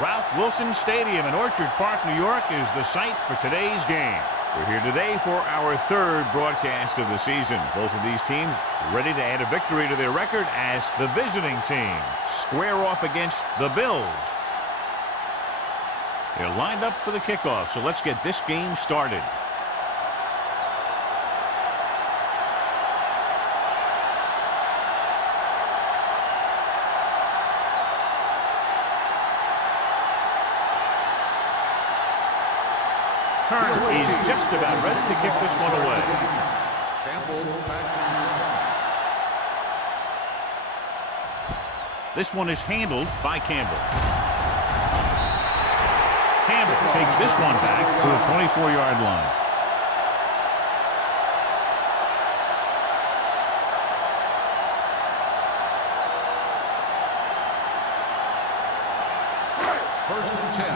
Ralph Wilson Stadium in Orchard Park, New York is the site for today's game. We're here today for our third broadcast of the season. Both of these teams ready to add a victory to their record as the visiting team square off against the Bills. They're lined up for the kickoff, so let's get this game started. Turner is just about ready to kick this one away. This one is handled by Campbell. Campbell takes this one back to the 24-yard line. First and 10.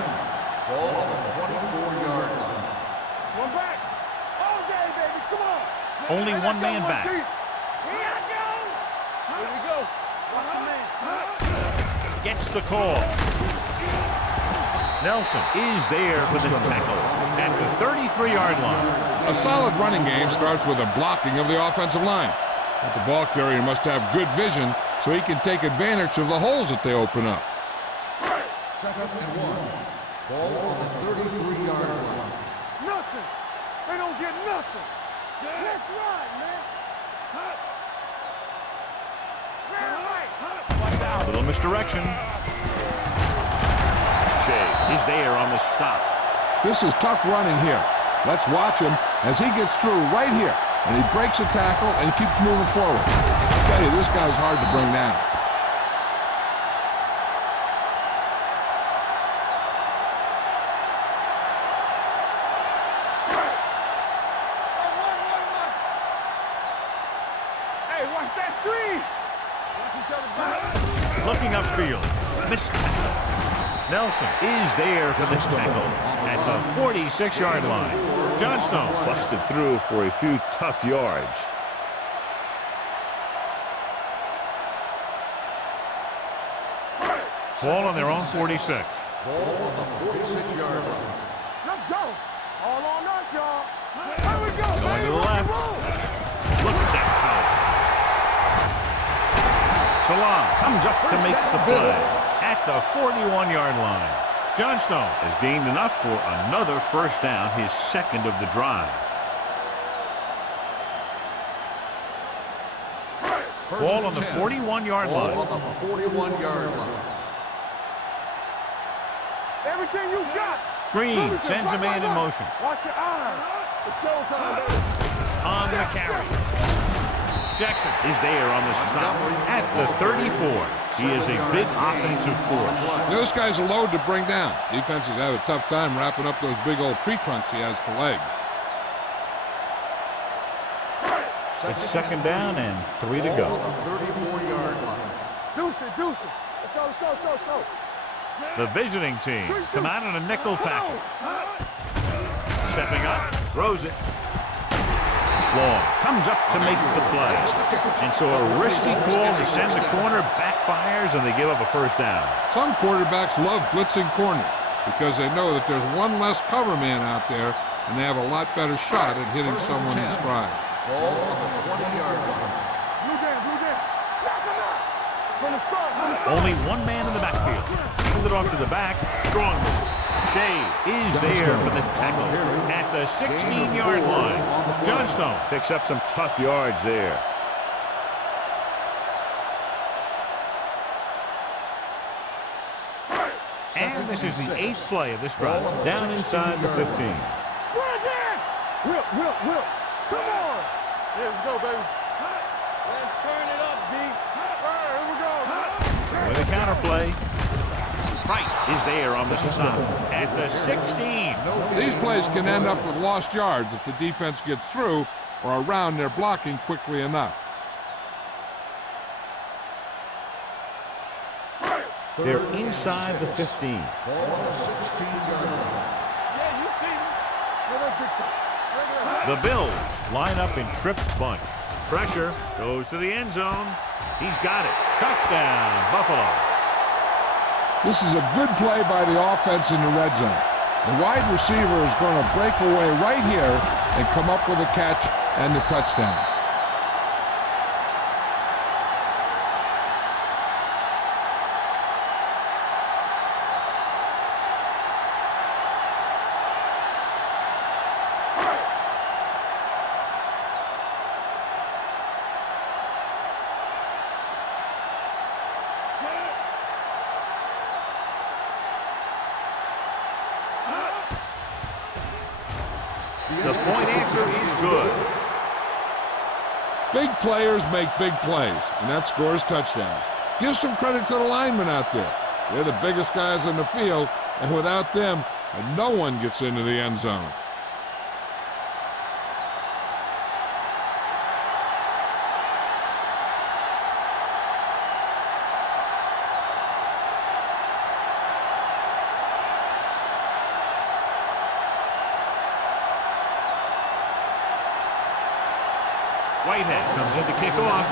Ball on the 24-yard line. One back. All day, baby. Come on. Only one man back. Here I go. Here we go. Watch your man. Gets the call. Nelson is there for the tackle at the 33-yard line. A solid running game starts with a blocking of the offensive line. But the ball carrier must have good vision so he can take advantage of the holes that they open up. Second and 1. Ball on the 33-yard line. Nothing. They don't get nothing. Let's ride, man. Watch out. A little misdirection. Shea is there on the stop. This is tough running here. Let's watch him as he gets through right here. And he breaks a tackle and keeps moving forward. I tell you, this guy's hard to bring down. Hey, watch that screen. Looking upfield. Missed tackle. Nelson is there for this tackle at the 46-yard line. Johnstone busted through for a few tough yards. Ball on their own 46. Ball on the 46-yard line. Let's go. All on us, y'all. Here we go, Going baby. to the Rock and left. roll. Look at that power. Salam comes up to make the play at the 41-yard line. Johnstone has gained enough for another first down, his second of the drive. Ball on the 41-yard line. Ball on the 41-yard line. Everything you got. Green sends a man in motion. Watch your eyes. It's showtime, baby. On the carry. Jackson is there on the stop at the 34. He is a big offensive force. This guy's a load to bring down. Defenses have a tough time wrapping up those big old tree trunks he has for legs. It's second down and 3 to go. Ball on the 34-yard line. Deuce it, deuce it. Let's go, let's go, let's go, let's go. The visiting team come out in a nickel package. Stepping up, throws it. Long comes up to make the play. And so a risky call to send the corner backfires and they give up a first down. Some quarterbacks love blitzing corners because they know that there's one less cover man out there and they have a lot better shot at hitting someone in stride. Ball on the 20-yard line. Blue down, blue down. Knock him out. From the start, from the start. Only one man in the backfield. Pulled it off to the back. Strong move. Shea is there for the tackle at the 16-yard line. Johnstone picks up some tough yards there. And this is the 8th play of this drive. Down inside the 15. Brandon! Whip, whip, whip. Come on. Here we go, baby. Let's turn it up, D. All right, here we go. With a counterplay. Price is there on the stop at the 16. These plays can end up with lost yards if the defense gets through or around their blocking quickly enough. They're inside the 15. Ball on the 16-yard line. Yeah, you see me. Yeah, that's big time. The Bills line up in Tripp's bunch. Pressure goes to the end zone. He's got it. Touchdown, Buffalo. This is a good play by the offense in the red zone. The wide receiver is going to break away right here and come up with a catch and the touchdown. The point answer is good. Big players make big plays, and that scores touchdowns. Give some credit to the linemen out there. They're the biggest guys on the field, and without them, no one gets into the end zone. Whitehead comes in to kick off.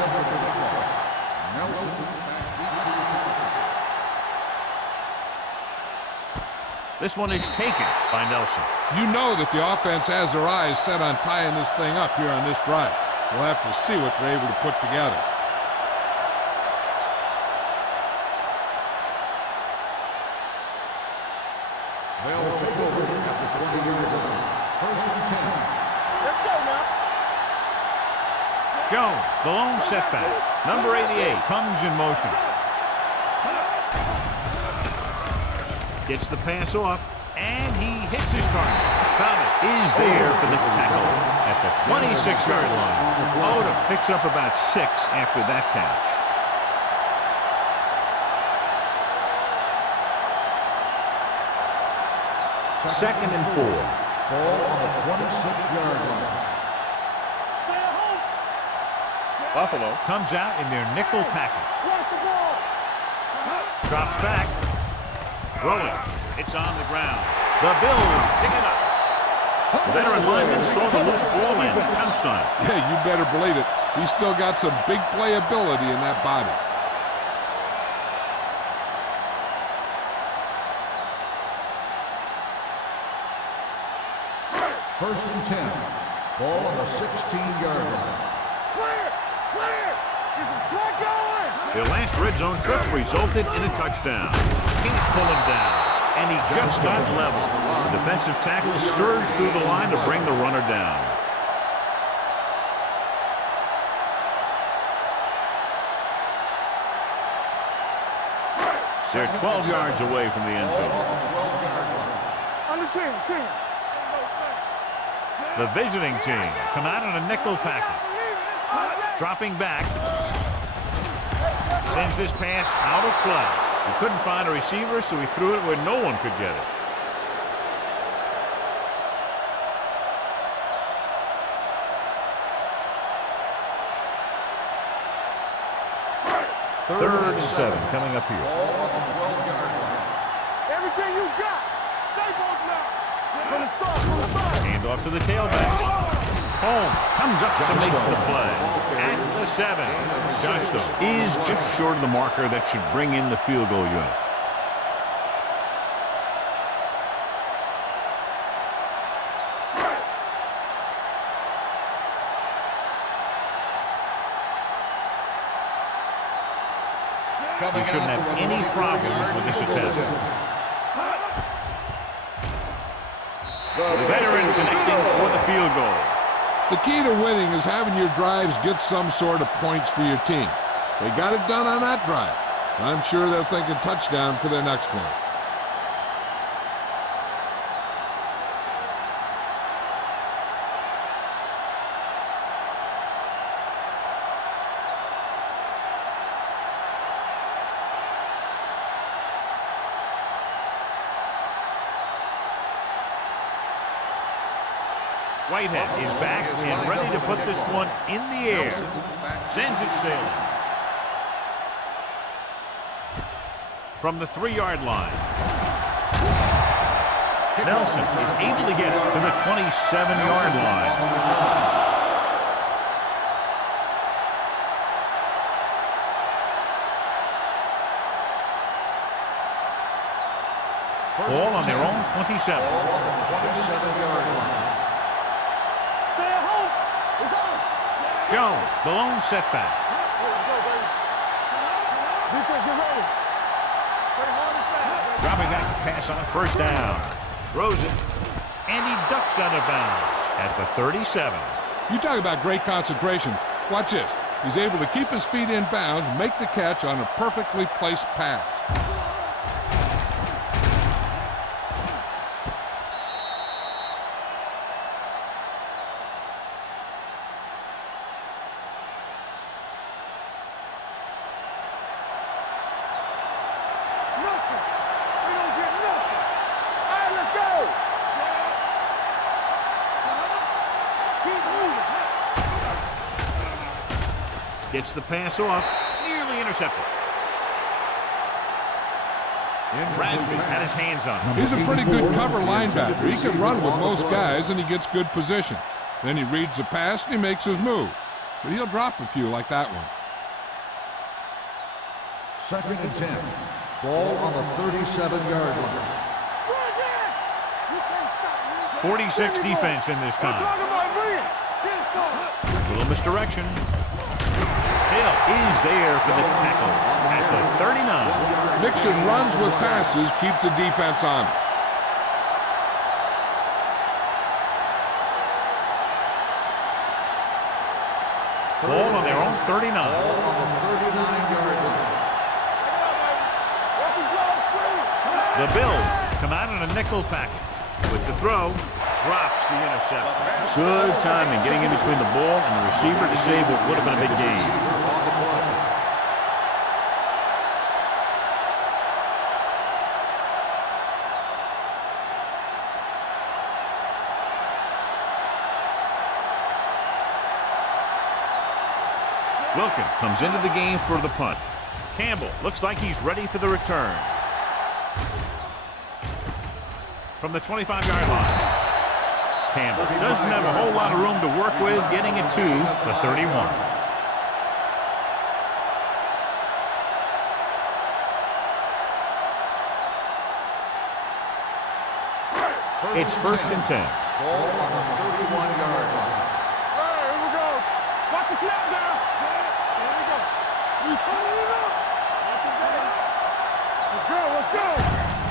This one is taken by Nelson. You know that the offense has their eyes set on tying this thing up here on this drive. We'll have to see what they're able to put together. They'll take over at the 20-yard line. First and 10. Let's go now. Jones, the lone setback. Number 88 comes in motion. Gets the pass off, and he hits his target. Thomas is there for the tackle at the 26-yard line. Oda picks up about 6 after that catch. Second and 4. Ball on the 26-yard line. Buffalo comes out in their nickel package. Drops back. Rolling. It's on the ground. The Bills pick it up. The veteran lineman saw the loose ball and pounced on it. Yeah, you better believe it. He's still got some big playability in that body. First and 10. Ball on the 16-yard line. Clear! Clear! Get some slack going! Their last red zone trip resulted in a touchdown. Can't pull him down, and he just got level. The defensive tackle surged through the line to bring the runner down. They're 12 yards away from the end zone. Under 10. The visiting team come out in a nickel package. Dropping back. Sends this pass out of play. He couldn't find a receiver, so he threw it where no one could get it. Third and 7 coming up here. Ball on the 12-yard line. Everything you got. Stay both now. From the start. Hand off to the tailback. Home comes up to make the play. At the 7. Johnstone is just short of the marker that should bring in the field goal unit. He shouldn't have any problems with this attempt. The veteran connecting for the field goal. The key to winning is having your drives get some sort of points for your team. They got it done on that drive. I'm sure they're thinking touchdown for their next one. Whitehead is back and ready to put this one in the air. Sends it sailing. From the 3-yard line. Nelson is able to get it to the 27-yard line. Ball on their own 27. Ball on the 27-yard line. Stay at home. It's on. Jones, the lone setback. Let's go, baby. Defense, get ready. Play hard and fast. Dropping back to pass on first down. Throws it, and he ducks out of bounds at the 37. You talk about great concentration. Watch this. He's able to keep his feet in bounds, make the catch on a perfectly placed pass. Nothing. We don't get nothing. All right, let's go. Keep moving. Gets the pass off, nearly intercepted. Rasby had his hands on him. He's a pretty good cover linebacker. He can run with most guys, and he gets good position. Then he reads the pass, and he makes his move. But he'll drop a few like that one. 2nd and 10. Ball on the 37-yard line. 46 defense in this Talk time. about bringing. Get started. Little misdirection. Hill is there for the tackle at the 39. Nixon runs with passes, keeps the defense honest. Ball on their own 39. Ball on the 39-yard line. The Bills come out in a nickel package. With the throw, drops the interception. Good timing getting in between the ball and the receiver to save what would have been a big game. Wilkins comes into the game for the punt. Campbell looks like he's ready for the return. From the 25-yard line. Campbell doesn't have a whole lot of room to work with, getting it to the 31. It's 1st and 10. Ball on the 31-yard line. All right, here we go. Watch the snap now. Here we go. We turning it up. Watch it down. Let's go, let's go.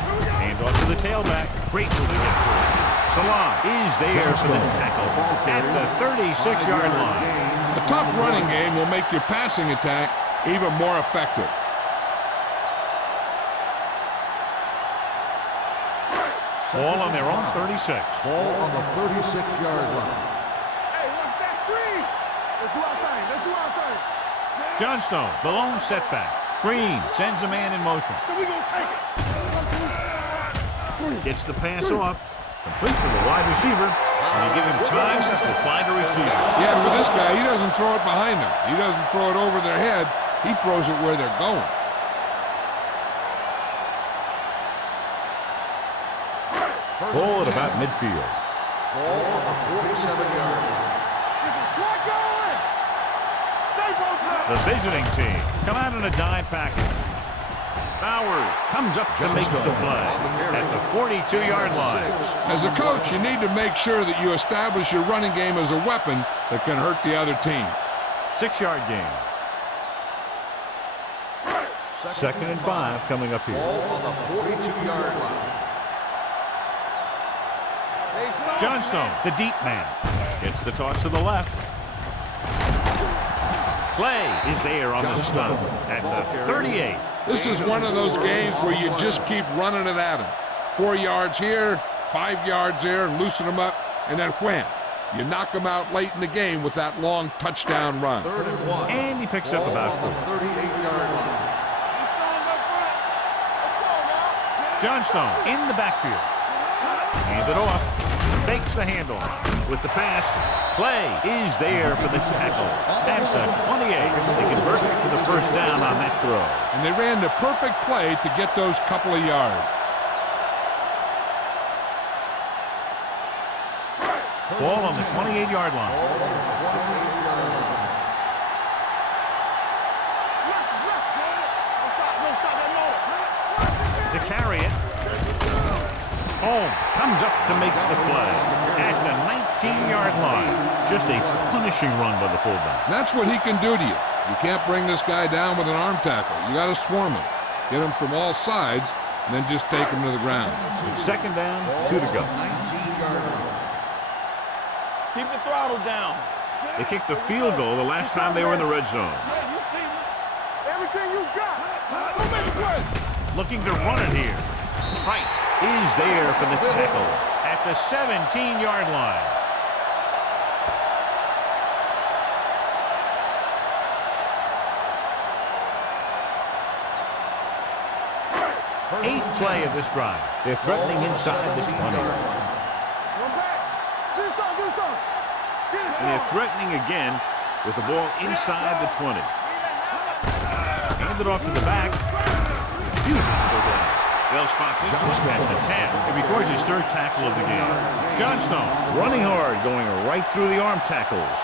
Here we go. Hand off to the tailback. Great moving it through. Salon is there for the tackle at the 36-yard line. A tough running game will make your passing attack even more effective. Ball on their own 36. Ball on the 36-yard line. Hey, watch that screen. Let's do our thing. Let's do our thing. Johnstone, the lone setback. Green sends a man in motion. So we gonna take it. Gets the pass off. Complete to the wide receiver. And you give him time to find a receiver. Yeah, with this guy, he doesn't throw it behind them. He doesn't throw it over their head. He throws it where they're going. Ball at about midfield. Ball on the 47-yard line. Slot going. Stay both The visiting team come out in a dime package. Bowers comes up to make the play at the 42-yard line. As a coach, you need to make sure that you establish your running game as a weapon that can hurt the other team. 6-yard gain. 2nd and 5 coming up here. Ball on the 42-yard line. Johnstone, the deep man, gets the toss to the left. Play is there on the stop at the 38. This is one of those games where you just keep running it at him. 4 yards here, 5 yards there, and loosen them up, and then wham. You knock them out late in the game with that long touchdown run. 3rd and 1. And he picks up about 4. 38-yard line. Johnstone in the backfield. Hand it off. Fakes the handoff. With the pass, play is there for the tackle. That's a 28. They convert for the first down on that throw. And they ran the perfect play to get those couple of yards. Ball on the 28-yard line. To carry it. Home comes up to make the play at the 19-yard line. Just a punishing run by the fullback. That's what he can do to you. You can't bring this guy down with an arm tackle. You got to swarm him. Get him from all sides, and then just take him to the ground. It's second down, 2 to go. 19-yard line. Keep the throttle down. They kicked the field goal the last time they were in the red zone. Yeah, you see everything you got. Don't make a play. Looking to run it here. Price is there for the tackle at the 17-yard line. Eighth play of this drive. They're threatening inside the 20. One back. Do something. And they're threatening again with the ball inside the 20. Hand it off to the back. Refuses to go down. They'll spot this one at the 10. It records his third tackle of the game. Johnstone running hard, going right through the arm tackles.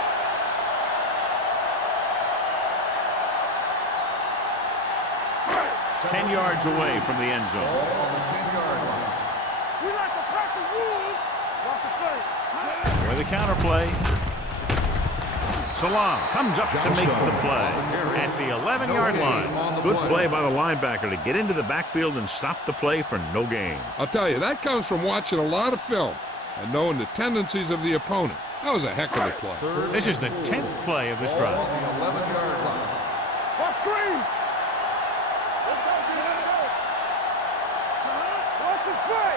Ten yards away from the end zone. On the 10-yard line. We like to pack the rules. Watch the play. Where the counter play. Salam comes up to make the play at the 11-yard line. Good play by the linebacker to get into the backfield and stop the play for no gain. I'll tell you, that comes from watching a lot of film and knowing the tendencies of the opponent. That was a heck of a play. This is the 10th play of this drive. On the 11-yard line. Watch screen. Watch the play.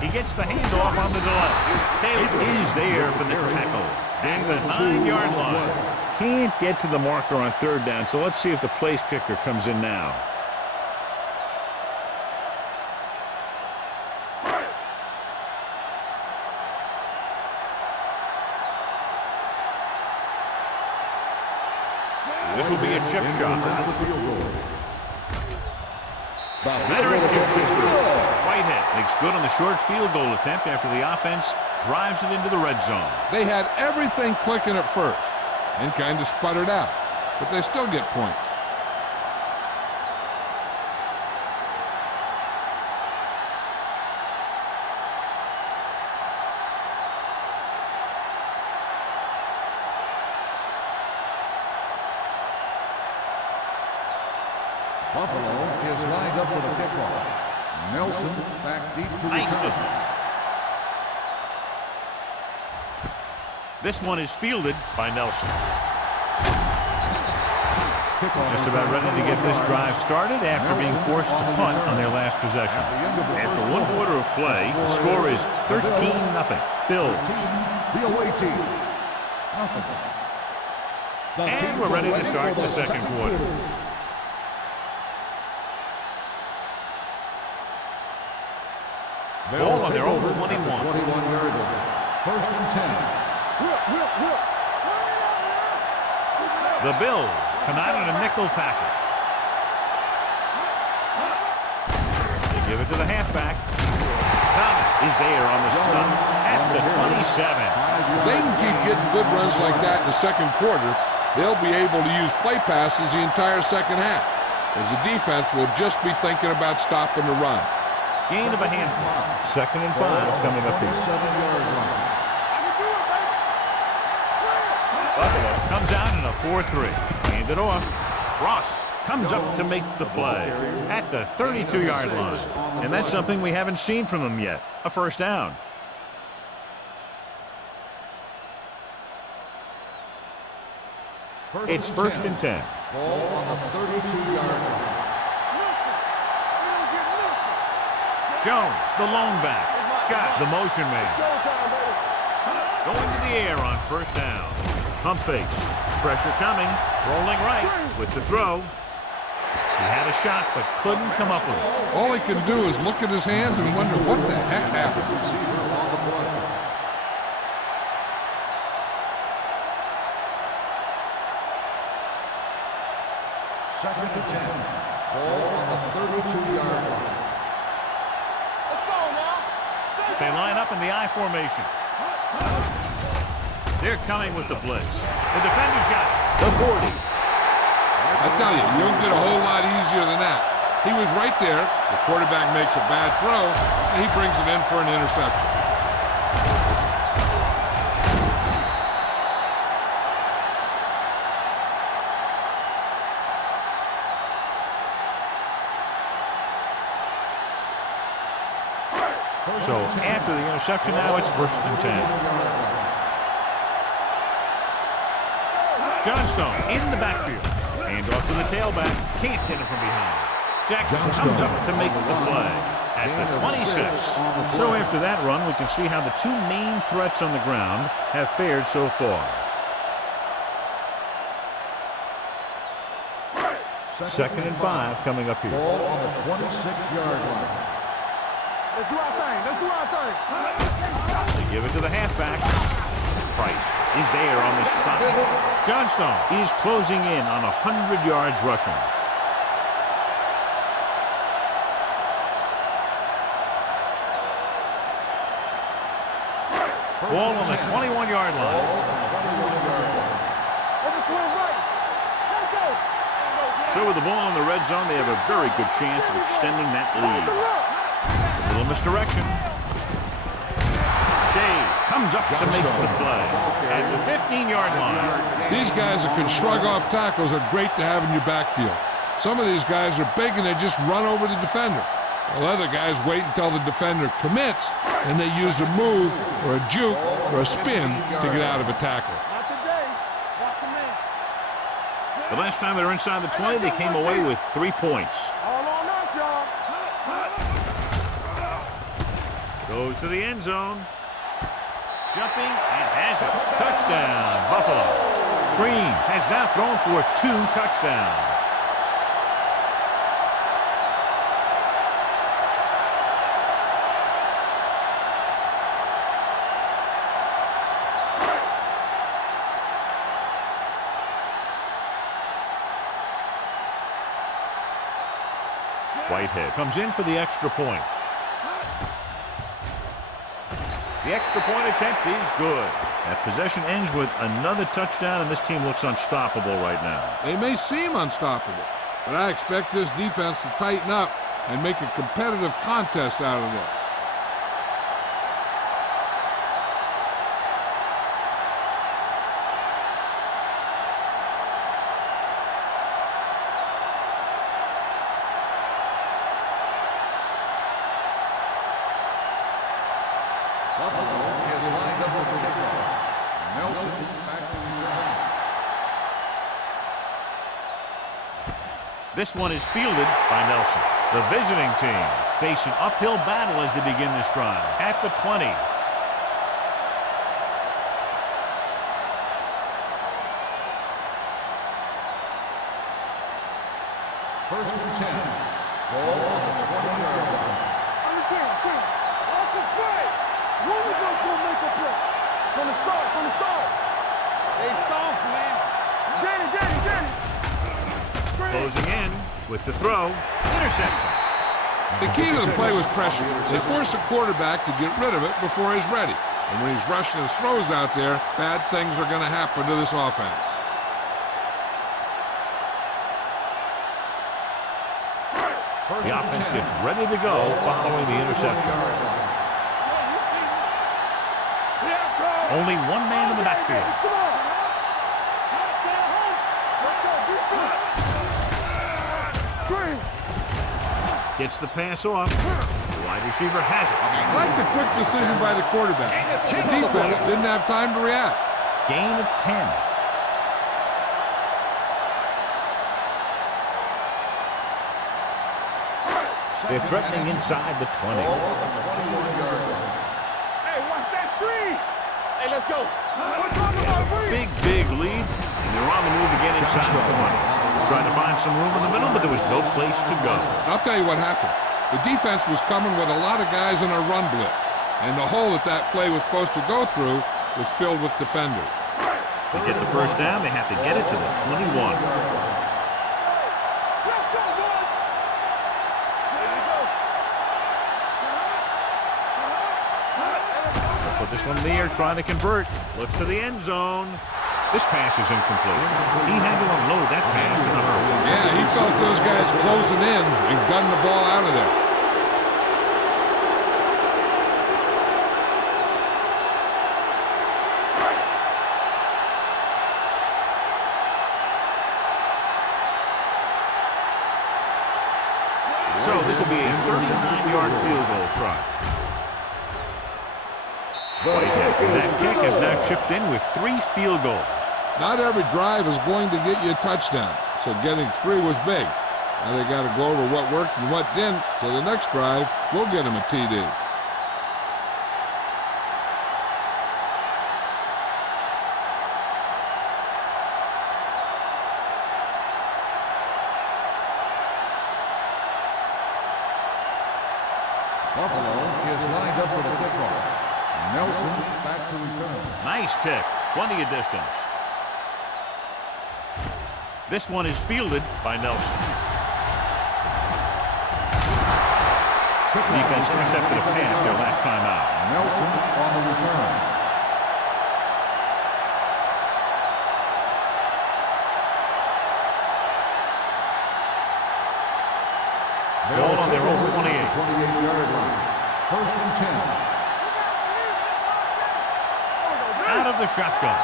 He gets the handoff on the delay. Taylor is there for the tackle at the 9-yard line. Can't get to the marker on third down, so let's see if the place kicker comes in now. This will be a chip shot. Veteran kicks it through. Whitehead makes good on the short field goal attempt after the offense drives it into the red zone. They had everything clicking at first and kind of sputtered out, but they still get points. Buffalo is lined up for the kickoff. Nelson back deep to Nice return. defense. This one is fielded by Nelson. Just about ready to get this drive started after being forced to punt on their last possession. After one quarter of play, the score is 13-0. Bills. The away team. Nothing. And we're ready to start the second quarter. Ball on their own 21. 21-yard line. First and 10. The Bills come out in a nickel package. They give it to the halfback. Thomas is there on the stop at the 27. If they can keep getting good runs like that in the second quarter, they'll be able to use play passes the entire second half, as the defense will just be thinking about stopping the run. Gain of a handful. 2nd and 5 coming up here. 7-yard line. Buffalo comes out in a 4-3. Hand it off. Ross comes up to make the play at the 32-yard line. And that's something we haven't seen from them yet. A first down. It's 1st and 10. Ball on the 32-yard line. Jones, the lone back. Scott, the motion man. Going to the air on first down. Pump fakes. Pressure coming. Rolling right with the throw. He had a shot but couldn't come up with it. All he can do is look at his hands and wonder what the heck happened. Receiver on the play. Second and 10. Ball on the 32-yard line. Let's go now. They line up in the I formation. They're coming with the blitz. The defender's got it. The 40. I tell you, you don't get a whole lot easier than that. He was right there. The quarterback makes a bad throw, and he brings it in for an interception. So after the interception, now it's 1st and 10. Johnstone in the backfield. Hand off to the tailback. Can't hit it from behind. Jackson comes up to make the play at the 26. So after that run, we can see how the two main threats on the ground have fared so far. 2nd and 5 coming up here. Ball on the 26-yard line. Let's do our thing. Let's do our thing. They give it to the halfback. Price is there on the stop. Johnstone is closing in on 100 yards rushing. Ball on the 21-yard line. So with the ball in the red zone, they have a very good chance of extending that lead. Little misdirection. Shea comes up to make the play at the 15-yard line. These guys that can shrug off tackles are great to have in your backfield. Some of these guys are big and they just run over the defender. While other guys wait until the defender commits and they use a move or a juke or a spin to get out of a tackle. Not today. Watch a man. The last time they were inside the 20, they came away with 3 points. All on us, y'all. Goes to the end zone. Jumping and has it. Touchdown, Buffalo. Green has now thrown for 2 touchdowns. Whitehead comes in for the extra point. The extra point attempt is good. That possession ends with another touchdown, and this team looks unstoppable right now. They may seem unstoppable, but I expect this defense to tighten up and make a competitive contest out of this. This one is fielded by Nelson. The visiting team face an uphill battle as they begin this drive at the 20. First and 10. Ball on the 20-yard line. On the team. Watch the play. When we go to make a play. From the start. They soft, man. Danny. Closing in with the throw. Interception. The key to the play was pressure. They force the quarterback to get rid of it before he's ready. And when he's rushing his throws out there, bad things are going to happen to this offense. The offense gets ready to go following the interception. Only one man in the backfield. Gets the pass off. The wide receiver has it. I like the quick decision by the quarterback. The defense didn't have time to react. Gain of 10. They're threatening inside the 20. Hey, watch that screen. Hey, let's go. Big lead, and they're on the move again inside the 20. Trying to find some room in the middle, but there was no place to go. I'll tell you what happened. The defense was coming with a lot of guys in a run blitz, and the hole that play was supposed to go through was filled with defenders. To get the first down, they have to get it to the 21. Put this one in the air, trying to convert. Looks to the end zone. This pass is incomplete. He had to unload that pass in a hurry. Yeah, he felt those guys closing in and gunned the ball out of there. So this will be a 39-yard field goal try. That kick has now chipped in with 3 field goals. Not every drive is going to get you a touchdown, so getting 3 was big. Now they got to go over what worked and what didn't, so the next drive will get them a TD. Buffalo is lined up for the kickoff. Nelson back to return. Nice kick. Plenty of distance. This one is fielded by Nelson. Defense intercepted a pass their last time out. Nelson on the return. Ball on their own 28. 28-yard line. 1st and 10. Out of the shotgun.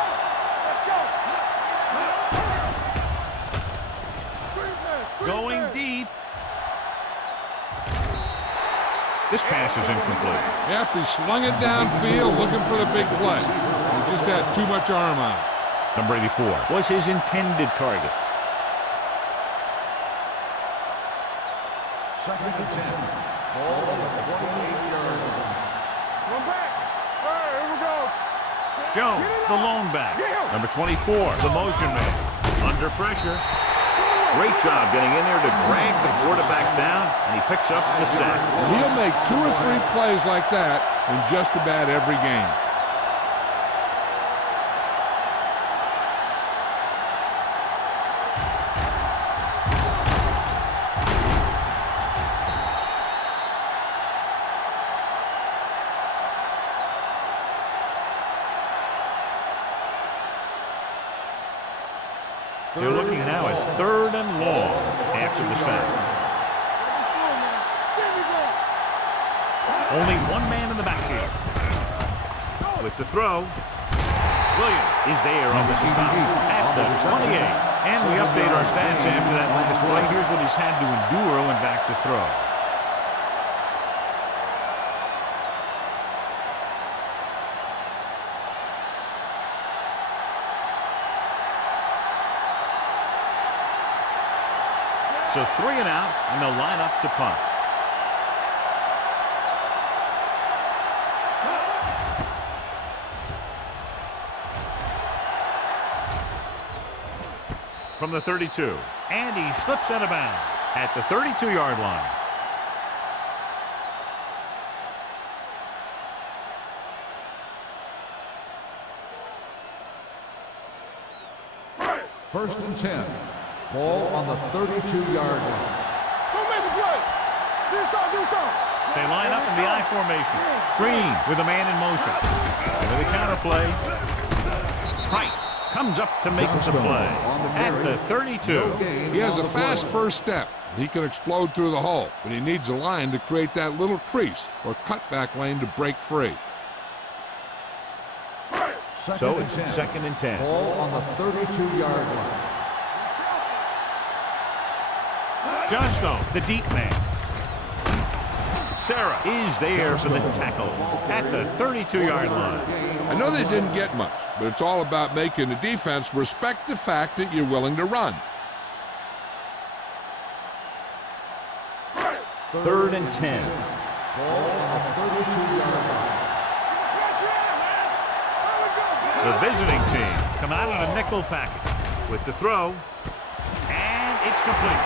Going deep. This pass is incomplete. Yep, he slung it downfield looking for the big play. He just had too much arm on it. Number 84 was his intended target. 2nd and 10. Ball on the 28-yard line. One back. All right, here we go. Jones, the lone back. Number 24, the motion man. Under pressure. Great job getting in there to drag the quarterback down, and he picks up the sack. And he'll make 2 or 3 plays like that in just about every game. They're looking now at 3rd and long after the sack. Only one man in the backfield. With the throw, Williams is there on the stop at the 28. And we update our stats after that last play. Here's what he's had to endure when back to throw. So 3 and out, and they'll line up to punt. From the 32, and he slips out of bounds at the 32-yard line. First and 10. Ball on the 32-yard line. Don't make a play. Do something. They line up in the I formation. Green with a man in motion. Into the counter play. Price comes up to make the play at the 32. He has a fast first step. He can explode through the hole, but he needs a line to create that little crease or cutback lane to break free. So it's 2nd and 10. Ball on the 32-yard line. Johnstone, the deep man. Sarah is there for the tackle at the 32-yard line. I know they didn't get much, but it's all about making the defense respect the fact that you're willing to run. 3rd and 10. Ball on the 32-yard line. The visiting team come out in a nickel package with the throw, and it's complete.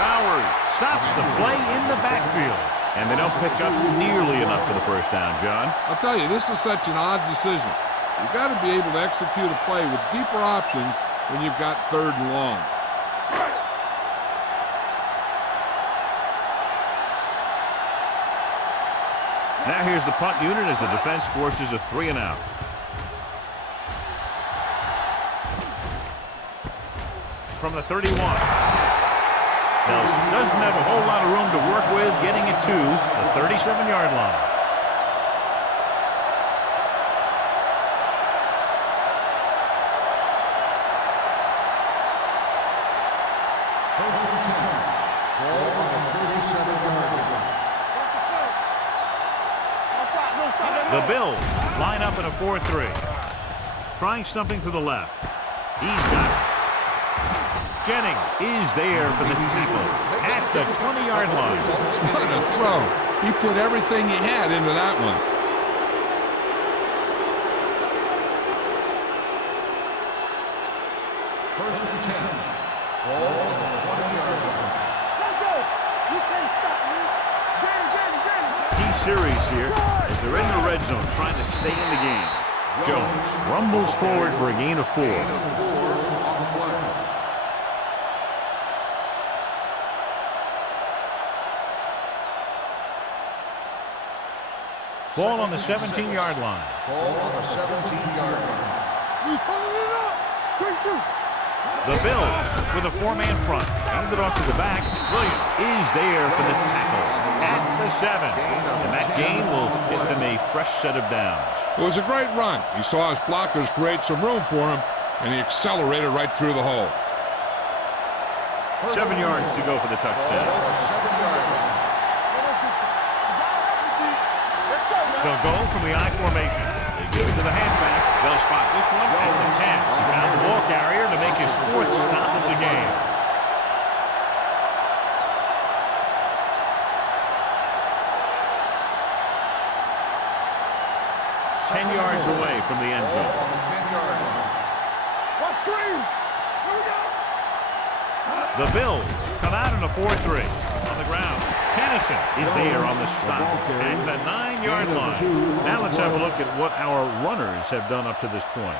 Bowers stops the play in the backfield, and they don't pick up nearly enough for the first down, John. I'll tell you, this is such an odd decision. You've got to be able to execute a play with deeper options when you've got 3rd and long. Now here's the punt unit as the defense forces a 3 and out. from the 31. Nelson doesn't have a whole lot of room to work with, getting it to the 37-yard line. First and 10. Ball on the 37-yard line. The Bills line up in a 4-3. Trying something to the left. He's got it. Jennings is there for the tackle at the 20-yard line. What a throw. He put everything he had into that one. First and 10. Ball on the 20-yard line. Let's go. You can't stop me. Key series here as they're in the red zone trying to stay in the game. Jones rumbles forward for a gain of 4. Gain of 4 on the play. Ball on the 17-yard line. Ball on the 17-yard line. You turning it up. Quick shoot. The Bills with a 4-man front. Hand it off to the back. Williams is there for the tackle at the 7. And that gain will get them a fresh set of downs. It was a great run. He saw his blockers create some room for him, and he accelerated right through the hole. 7 yards to go for the touchdown. Ball on the 7-yard line. They'll go from the I formation. They give it to the halfback. They'll spot this one at the 10. He found the ball carrier to make his 4th stop of the game. Ten yards away from the end zone. On the 10-yard line. Watch screen. Here we go. The Bills come out in a 4-3 on the ground. Kennison is there on the stop at the 9-yard line. Now let's have a look at what our runners have done up to this point.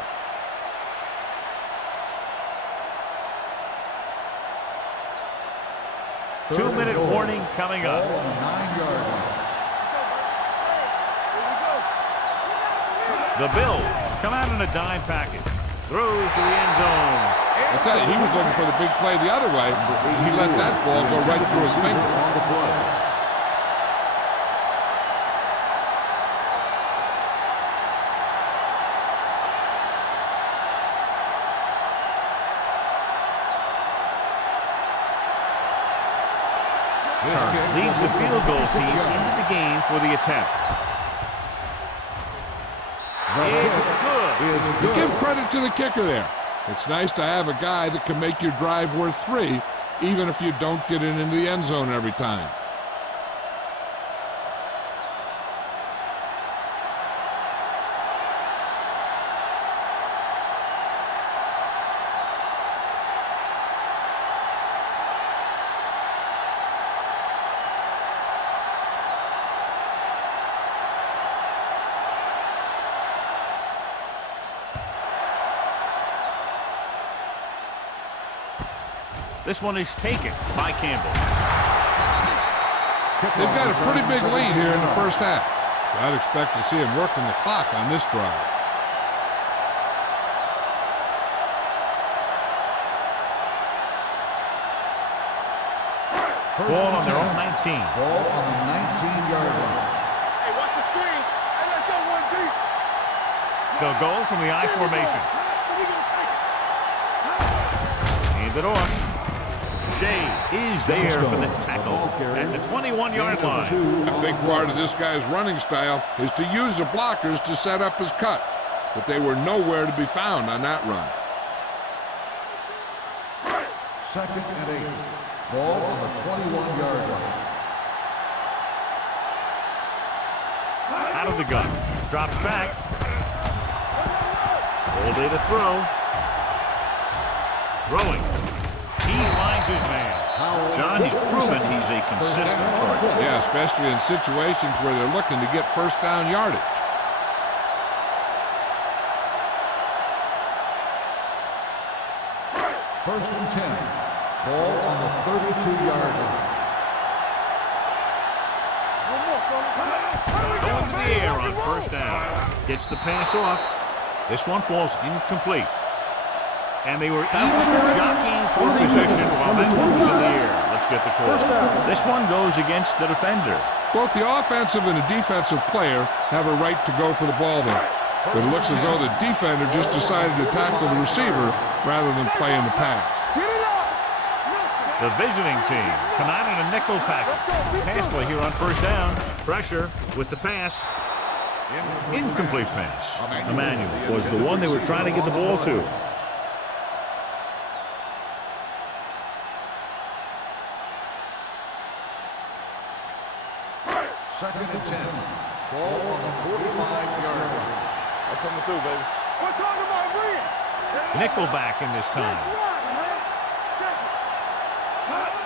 Two-minute warning coming up. Ball on the 9-yard line. The Bills come out in a dime package. Throws to the end zone. I tell you, he was looking for the big play the other way. He let that ball go right through his finger. On the play. Leads the field goal team into the game for the attempt. It's good. Give credit to the kicker there. It's nice to have a guy that can make your drive worth 3, even if you don't get it into the end zone every time. This one is taken by Campbell. They've got a pretty big lead here in the first half, so I'd expect to see him working the clock on this drive. Ball on their own 19. Ball on the 19-yard line. Hey, watch the screen. Hey, let's go one deep. They'll go from the I formation. Hand it off. Shea is there for the tackle at the 21-yard line. A big part of this guy's running style is to use the blockers to set up his cut, but they were nowhere to be found on that run. Second and 8. Ball on the 21-yard line. Out of the gun. Drops back. All day to throw. Throwing. He finds his man. John, he's proven he's a consistent target. Yeah, especially in situations where they're looking to get first down yardage. First and 10. Ball on the 32-yard line. Going to the air on first down. Gets the pass off. This one falls incomplete. And they were each jockeying for position while that one was in the air. Let's get the call. This one goes against the defender. Both the offensive and the defensive player have a right to go for the ball there. But it looks as though the defender just decided to tackle the receiver rather than playing the pass. The visiting team come out in a nickel package. Pass play here on first down. Pressure with the pass. Incomplete pass. Emmanuel was the one they were trying to get the ball to. Second and 10. Ball on the 45-yard line. I'm coming through, baby. We're talking about bringing. Nickelback in this time.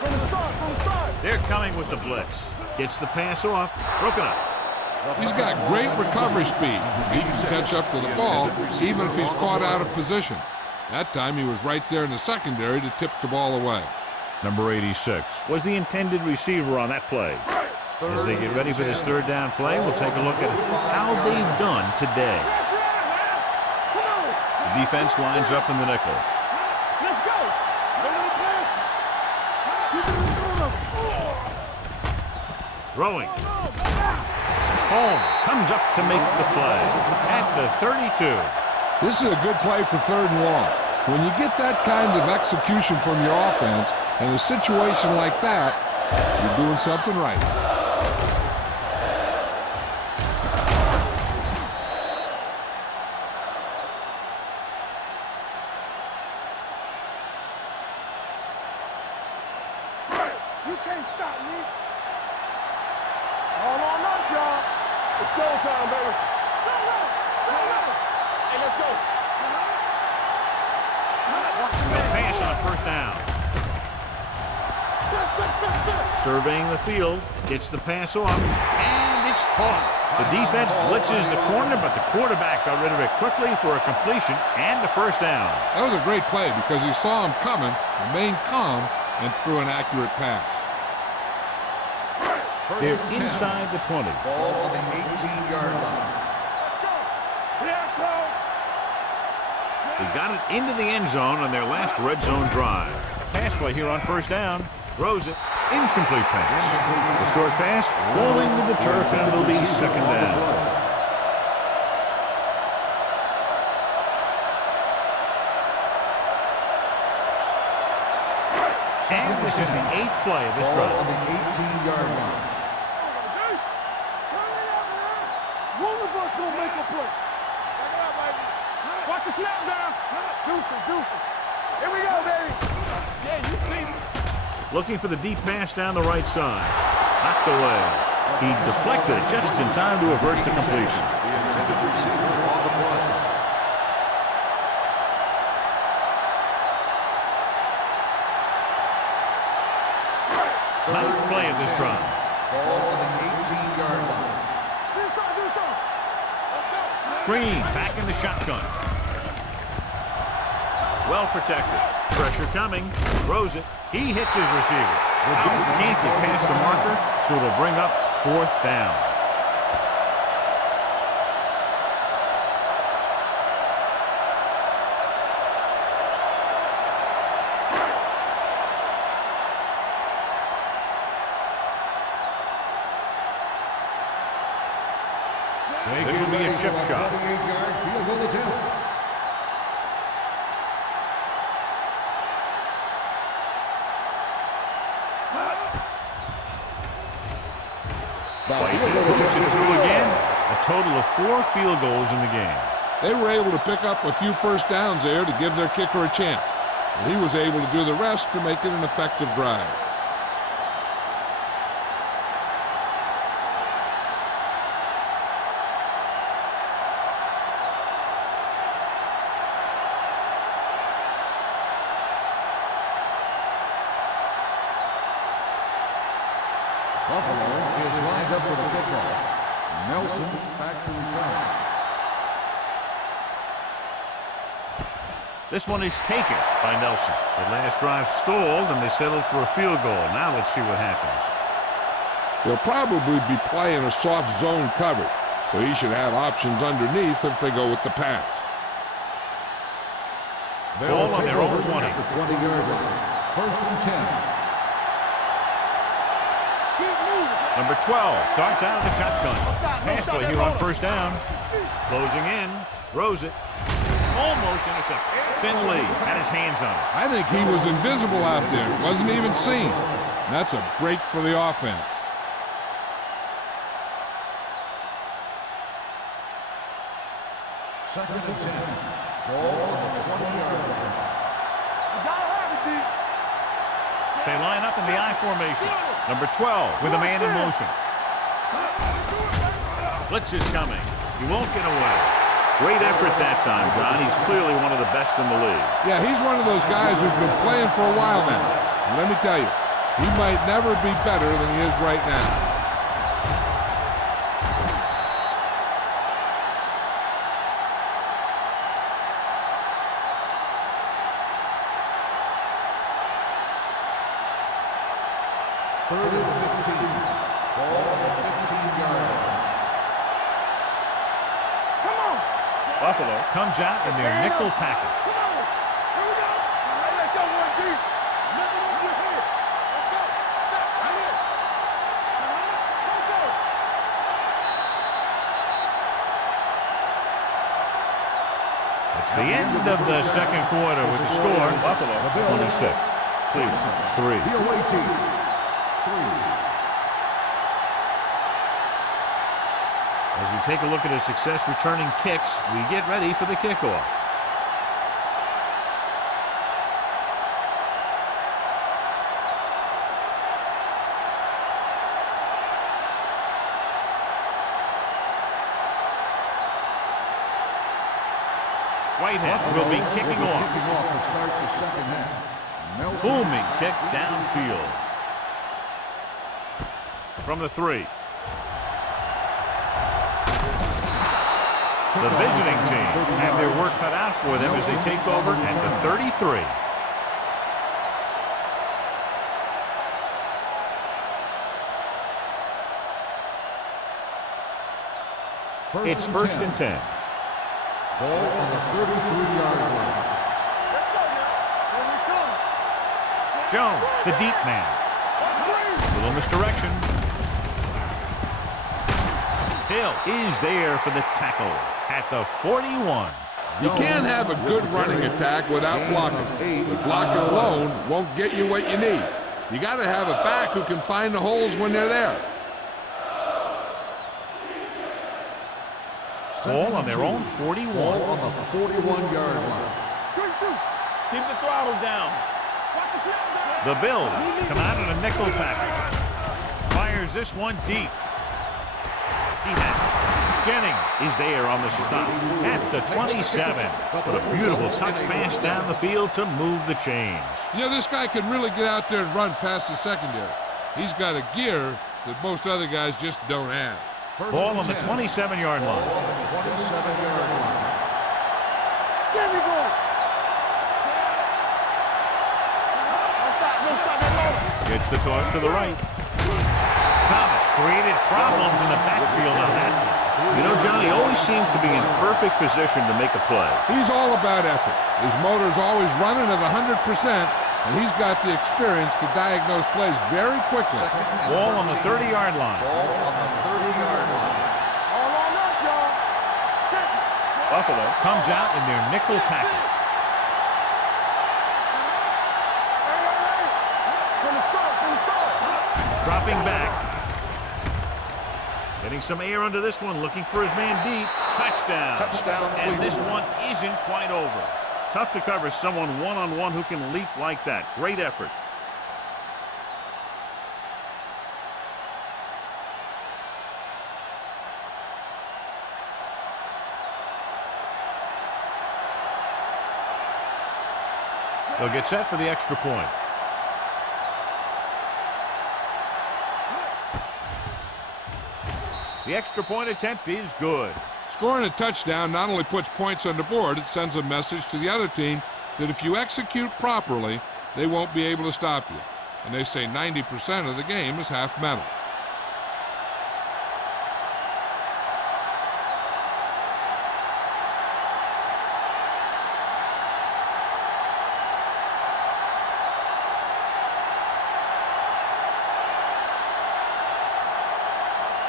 From the start. They're coming with the blitz. Gets the pass off. Broken up. He's got great recovery speed. He can catch up to the ball even if he's caught out of position. That time he was right there in the secondary to tip the ball away. Number 86 was the intended receiver on that play. As they get ready for this third down play, we'll take a look at how they've done today. The defense lines up in the nickel. Let's go. Throwing. Home comes up to make the play at the 32. This is a good play for third and long. When you get that kind of execution from your offense in a situation like that, you're doing something right. You can't stop me. All on us, y'all. It's showtime, baby. Hey, let's go. The pass on first down. Surveying the field, gets the pass off, and it's caught. The defense blitzes the corner, but the quarterback got rid of it quickly for a completion and a first down. That was a great play because he saw him coming, remained calm, and threw an accurate pass. They're inside the 20. Ball on the 18-yard line. They got it into the end zone on their last red zone drive. Pass play here on first down. Throws it. Incomplete pass. The short pass falling to the turf, and it'll be second down. And this is the 8th play of this Ball drive. on the 18-yard line. One of us gonna make a play. Watch the snap down. Deuces. Here we go, baby. Yeah, you see me. Looking for the deep pass down the right side. Knocked away. He deflected it just in time to avert the completion. The intended receiver on the play. Ninth play of this drive. Ball on the 18-yard line. Do something. Let's go. Green back in the shotgun. Well protected. Pressure coming. Throws it. He hits his receiver. Can't get past the marker, so it'll bring up fourth down. This will be a chip shot. 28-yard field goal attempt. Puts it through again. A total of 4 field goals in the game. They were able to pick up a few first downs there to give their kicker a chance. And he was able to do the rest to make it an effective drive. Buffalo is lined up for the kickoff. Nelson back to return. This one is taken by Nelson. The last drive stalled, and they settled for a field goal. Now let's see what happens. They'll probably be playing a soft zone coverage, so he should have options underneath if they go with the pass. Ball on their own 20. At the 20-yard line. First and 10. Number 12 starts out of the shotgun. Pass play here on first down. Closing in. Throws it. Almost intercepted. Finley had his hands on it. I think he was invisible out there. Wasn't even seen. That's a break for the offense. Second and 10. Ball on the 20-yard line. They line up in the I formation. Number 12 with a man in motion. Blitz is coming. He won't get away. Great effort that time, John. He's clearly one of the best in the league. Yeah, he's one of those guys who's been playing for a while now. And let me tell you, he might never be better than he is right now. Third and 15. Ball on the 15-yard line. Buffalo comes out in their nickel package. It's the end of the second quarter with the score. Buffalo 26. Cleveland 3. The away team. 3. As we take a look at his success returning kicks, we get ready for the kickoff. Whitehead will be kicking off. To start the second half. Nelson. Booming kick downfield. From the 3. The visiting team have their work cut out for them as they take over at the 33. It's first and 10. Ball on the 33-yard line. Jones, the deep man. Little misdirection. Hill is there for the tackle at the 41. You can't have a good running attack without blocking. But blocking alone won't get you what you need. You got to have a back who can find the holes when they're there. Ball on their own 41. Ball on the 41-yard line. Keep the throttle down. The Bills come out in a nickel package. Fires this one deep. He has it. Jennings is there on the stop at the 27. What a beautiful touch pass down the field to move the chains. You know, this guy can really get out there and run past the secondary. He's got a gear that most other guys just don't have. Ball on the 27-yard line. Ball on the 27-yard line. There we go. Gets the toss to the right. Thomas created problems in the backfield on that. You know, John, he always seems to be in perfect position to make a play. He's all about effort. His motor's always running at 100%, and he's got the experience to diagnose plays very quickly. Ball on the 30-yard line. Ball on the 30-yard line. All on us, y'all. Check it. Buffalo comes out in their nickel package. From the start. Dropping back. Getting some air under this one, looking for his man deep. Touchdown. Touchdown, And Cleveland. this one isn't quite over. Tough to cover someone one-on-one who can leap like that. Great effort. They'll get set for the extra point. The extra point attempt is good. Scoring a touchdown not only puts points on the board, it sends a message to the other team that if you execute properly, they won't be able to stop you. And they say 90% of the game is half mental.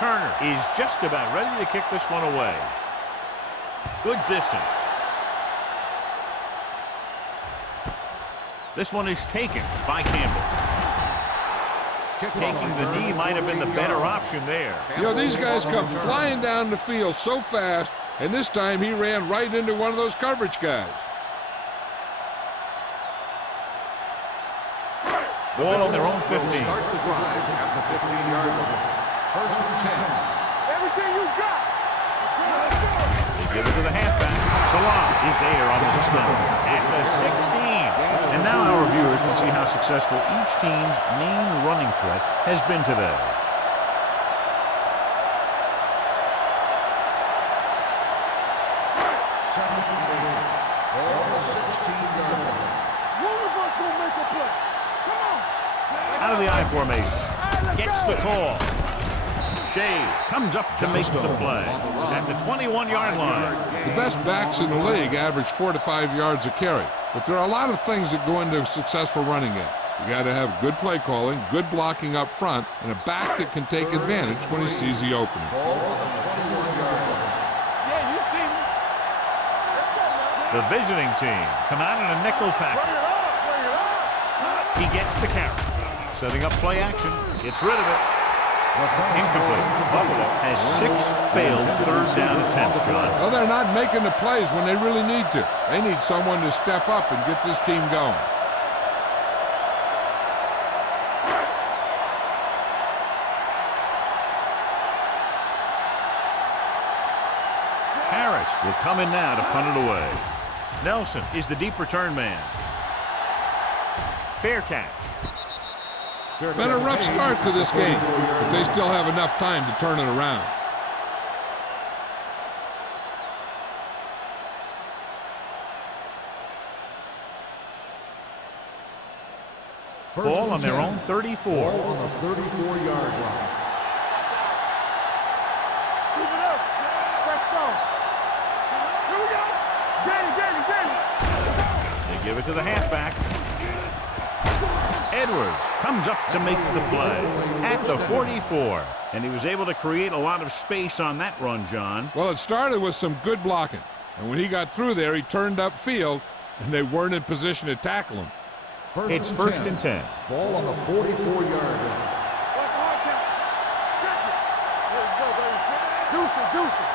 returner is just about ready to kick this one away. Good distance. This one is taken by Campbell. Taking the knee might have been the better option there. You know, these guys come flying down the field so fast, and this time he ran right into one of those coverage guys. Ball on their own 15. Start the drive at the 15-yard line. First and 10. Everything you got. They give it to the halfback. Salah is there on the stop at the 16. And now our viewers can see how successful each team's main running threat has been today. Second and 8. Ball on the 16-yard line. One of us will make a play. Come on. Out of the I formation. Gets the call. Shea comes up to make the play at the 21-yard line. The best backs in the league average 4 to 5 yards a carry. But there are a lot of things that go into a successful running game. You got to have good play calling, good blocking up front, and a back that can take advantage when he sees the opening. Ball on the 21-yard line. Yeah, you see me. Let's go, man. The visiting team come out in a nickel Bring package. it up. Bring it up. He gets the carry. Setting up play action. Gets rid of it. Incomplete. Buffalo has 6 failed third down attempts, John. Well, they're not making the plays when they really need to. They need someone to step up and get this team going. Harris will come in now to punt it away. Nelson is the deep return man. Fair catch. Been a rough start to this game, but they still have enough time to turn it around. Ball on their own 34. Ball on the 34-yard line. Keep it up. Let's go. Here we go. Get it. They give it to the halfback. Edwards comes up to make the play at the 44. And he was able to create a lot of space on that run, John. Well, it started with some good blocking. And when he got through there, he turned upfield, and they weren't in position to tackle him. It's first and 10. Ball on the 44-yard line. Check it. Let's go, baby. Deuce it.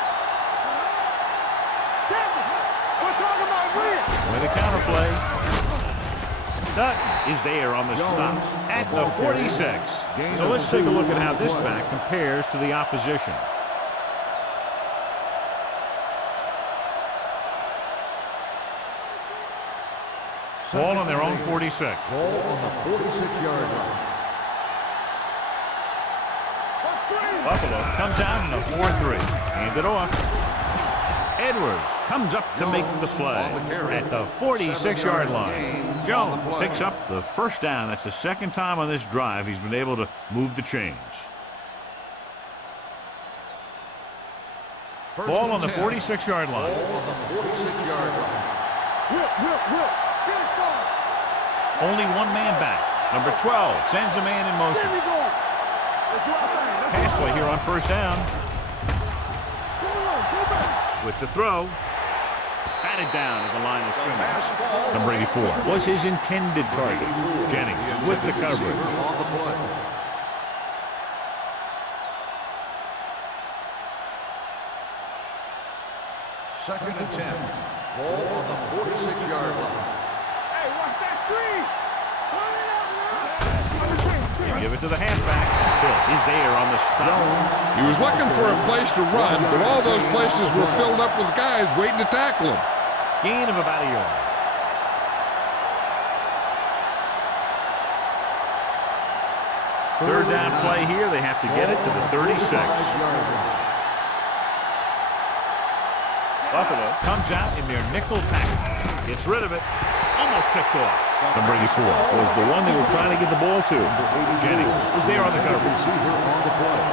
We're talking about win. With a counterplay. Dutton is there on the stop at the 46. So let's take a look at how this back compares to the opposition. Ball on their own 46. Ball on the 46-yard line. Buffalo comes out in a 4-3. Hand it off. Edwards comes up to make the play at the 46-yard line. Jones picks up the first down. That's the second time on this drive he's been able to move the chains. Ball on the 46-yard line. Ball on the 46-yard line. Whip. Get it started. Only one man back. Number 12 sends a man in motion. There we go. Let's do our thing. Pass play here on first down. Go back. With the throw. Batted down at the line of scrimmage. Number 84 was his intended target. Jennings with the coverage. On the play. Second and 10. Ball on the 46-yard line. Hey, watch that screen. Turn it up, man. Give it to the halfback. Bill is there on the stop. He was looking for a place to run, but all those places were filled up with guys waiting to tackle him. Gain of about a yard. Third down play here. They have to get it to the 36. Buffalo comes out in their nickel package. Gets rid of it. Almost picked off. Number 84 was the one they were trying to get the ball to. Jennings was there on the coverage. Receiver on the play.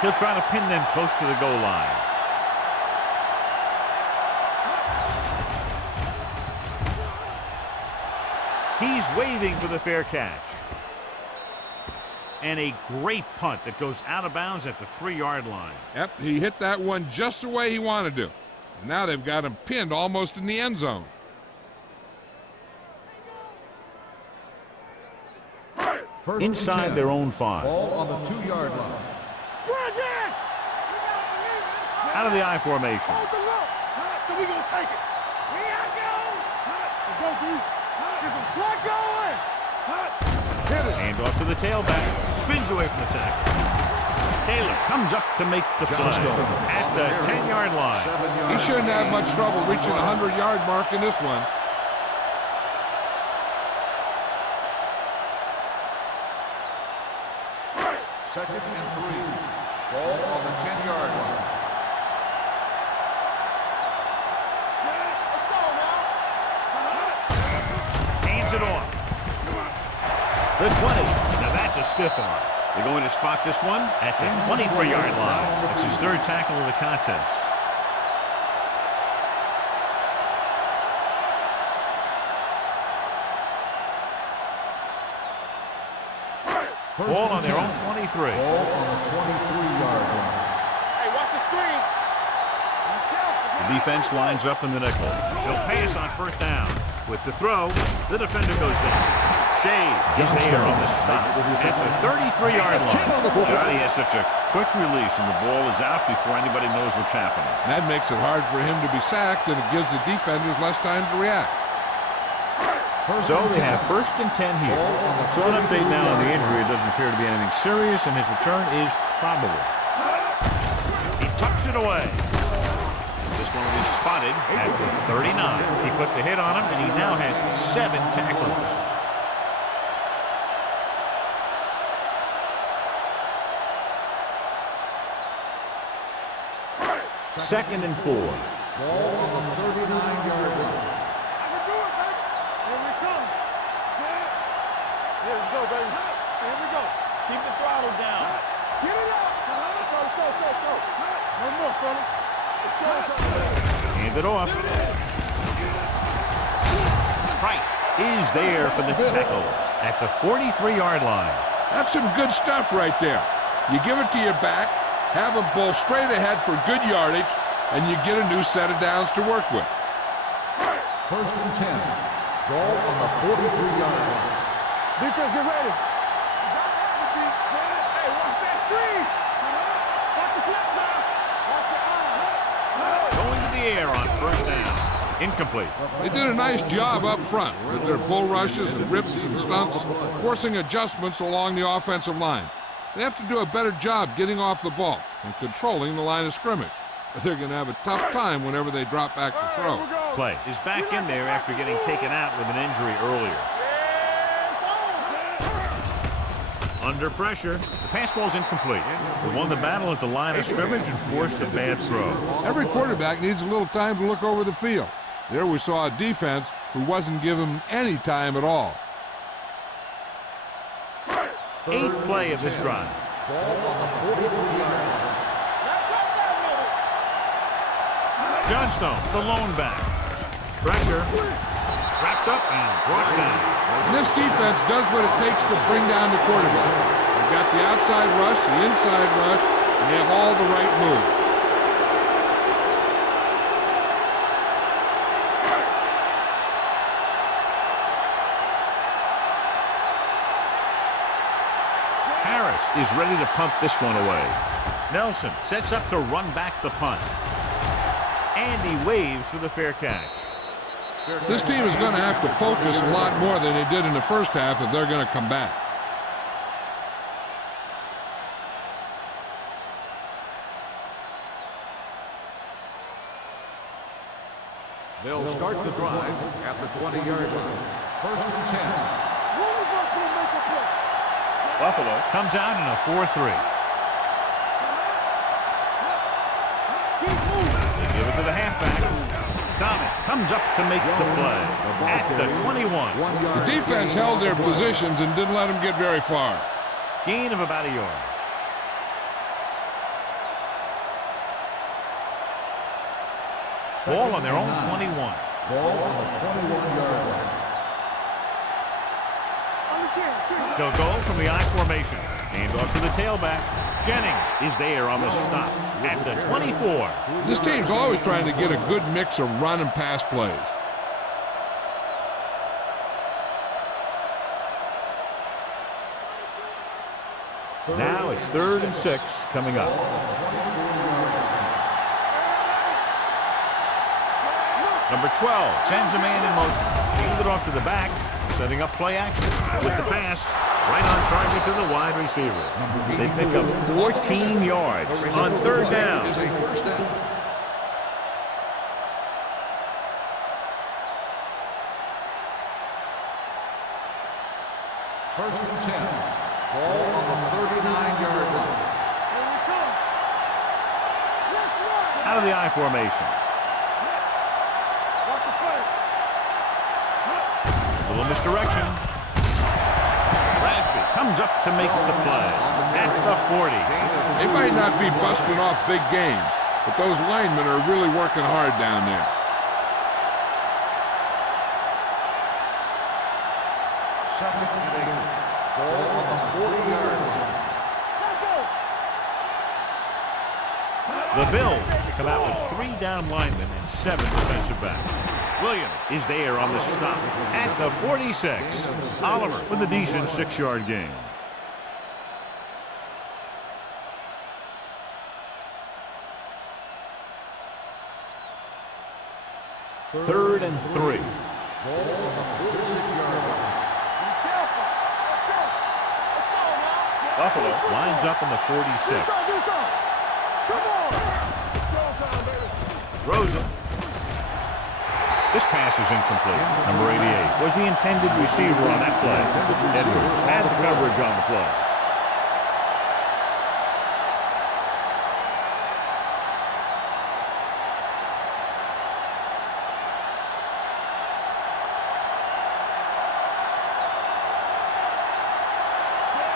He'll try to pin them close to the goal line. He's waving for the fair catch. And a great punt that goes out of bounds at the 3-yard line. Yep, he hit that one just the way he wanted to. And now they've got him pinned almost in the end zone. Inside their own 5. Ball on the 2-yard line. Out of the I formation. So we gonna take it. Here I go. Let's go, dude. Get some slug going. Hit it. Hand off to the tailback. Spins away from the tackle. Taylor comes up to make the play at the 10-yard line. 7 He yards. shouldn't have much trouble reaching the 100-yard mark in this one. Second and 3. Ball on the 10-yard line. Hands it off. The 20. Now that's a stiff arm. They're going to spot this one at the 23-yard line. That's his 3rd tackle of the contest. Ball on their own 23. Ball on the 23-yard line. Hey, watch the screen. The defense lines up in the nickel. They'll pass on 1st down. With the throw, the defender goes down. Shea is there on the stop at the 33-yard line. Johnny has such a quick release, and the ball is out before anybody knows what's happening. That makes it hard for him to be sacked, and it gives the defenders less time to react. So they have 1st and 10 here. So an update now on the injury. It doesn't appear to be anything serious, and his return is probable. He tucks it away. This one will be spotted at the 39. He put the hit on him, and he now has 7 tackles. Second and 4. Ball on the 39-yard line. Here we go, baby. Here we go. Keep the throttle down. Get it up. Let's go. No more, fella. Hand it off. Price is there for the tackle at the 43-yard line. That's some good stuff right there. You give it to your back, have him pull straight ahead for good yardage, and you get a new set of downs to work with. 1st and 10. Ball on the 43-yard line. Defense, get ready. Hey, watch that screen. Watch the slip now. Watch your eye. Going to the air on 1st down. Incomplete. They did a nice job up front with their bull rushes and rips and stunts, forcing adjustments along the offensive line. They have to do a better job getting off the ball and controlling the line of scrimmage. But they're going to have a tough time whenever they drop back to throw. Play is back in there after getting taken out with an injury earlier. Under pressure, the pass ball's incomplete. They won the battle at the line of scrimmage and forced a bad throw. Every quarterback needs a little time to look over the field. There we saw a defense who wasn't given any time at all. 8th play of this drive. Ball on the 43-yard line. Johnstone, the lone back. Pressure, wrapped up and brought down. And this defense does what it takes to bring down the quarterback. They've got the outside rush, the inside rush, and they have all the right moves. Harris is ready to punt this one away. Nelson sets up to run back the punt. And he waves for the fair catch. This team is going to have to focus a lot more than they did in the first half if they're going to come back. They'll start the drive at the 20-yard line. 1st and 10. Buffalo comes out in a 4-3. They give it to the halfback. Thomas comes up to make the play at the 21. The defense held their positions and didn't let them get very far. Gain of about a yard. Ball on their own 21. Ball on the 21-yard line. They'll go from the I formation. Hand off to the tailback. Jennings is there on the stop at the 24. This team's always trying to get a good mix of run and pass plays. Now it's 3rd and 6 coming up. Number 12 sends a man in motion. Handed off to the back, setting up play action with the pass. Right on target to the wide receiver. They pick up 14 yards on 3rd down. Is a first down. First and 10. Ball on the 39-yard line. Out of the I formation. Little misdirection. Rasby comes up to make the play at the 40. They might not be busting off big games, but those linemen are really working hard down there. Second and 8. Ball on the 40-yard line. The Bills come out with 3 down linemen and 7 defensive backs. Williams is there on the stop at the 46. Oliver with a decent 6-yard gain. Third and 3. Ball on the 46-yard line. Buffalo lines up on the 46. Rosen. This pass is incomplete. Number 88 was the intended receiver on that play. Edwards had the coverage on the play.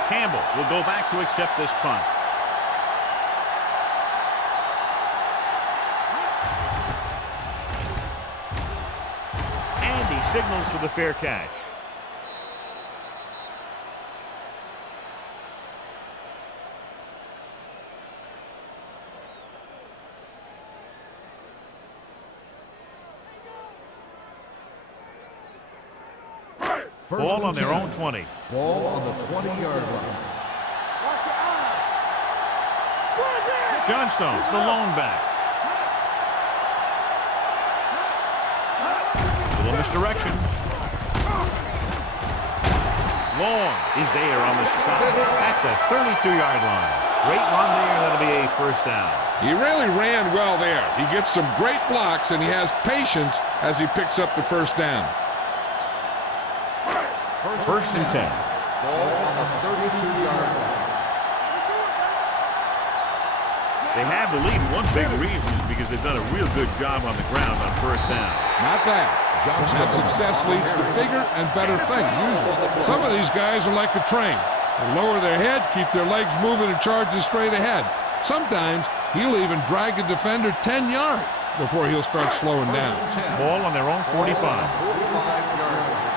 Campbell will go back to accept this punt. And he signals for the fair catch. Ball on their own 20. Ball on the 20-yard line. Johnstone, the lone back. Little misdirection. Long is there on the stop at the 32-yard line. Great run there. That'll be a first down. He really ran well there. He gets some great blocks, and he has patience as he picks up the first down. First and 10. Ball on the 32-yard line. They have the lead. One big reason is because they've done a real good job on the ground on first down. Not bad. That success leads to bigger and better things, usually. Some of these guys are like a train. They lower their head, keep their legs moving, and charge straight ahead. Sometimes he'll even drag a defender 10 yards before he'll start slowing down. Ball on their own 45. 45-yard line.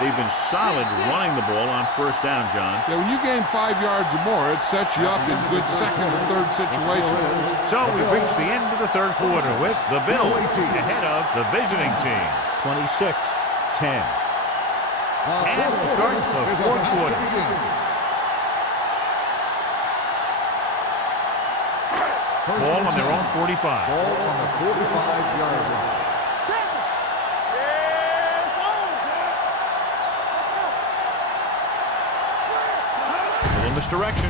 They've been solid running the ball on first down, John. Yeah, when you gain 5 yards or more, it sets you up in good second and third situations. So we've reached the end of the third quarter with the Bills ahead of the visiting team, 26-10. And we'll start the fourth quarter. Ball on their own 45. Ball on the 45-yard line. Misdirection.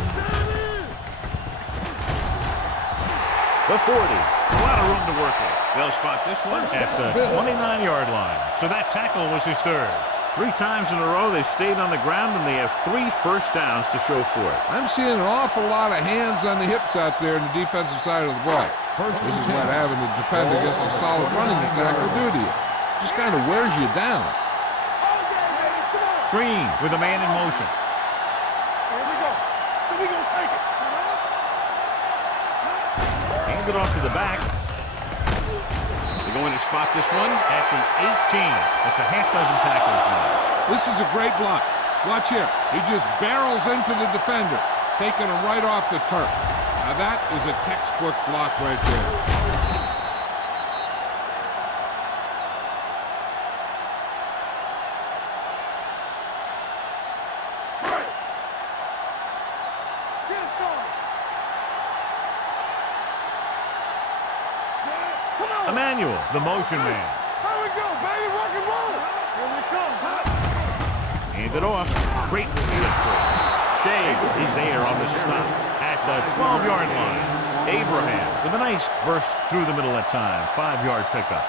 The 40. A lot of room to work with. They'll spot this one at the 29-yard line. So that tackle was his third. 3 times in a row they've stayed on the ground, and they have 3 first downs to show for it. I'm seeing an awful lot of hands on the hips out there in the defensive side of the ball. This is what having to defend against a solid running attack will do to you. Just kind of wears you down. Green with a man in motion. Hand it off to the back. The They're going to spot this one at the 18. That's a half dozen tackles now. This is a great block. Watch here. He just barrels into the defender, taking him right off the turf. Now that is a textbook block right there. Emmanuel, the motion man. Here we go, baby, rock and roll. Here we come. Hand it off. Great field for it. Shea is there on the stop at the 12-yard line. Abraham with a nice burst through the middle that time. 5-yard pickup.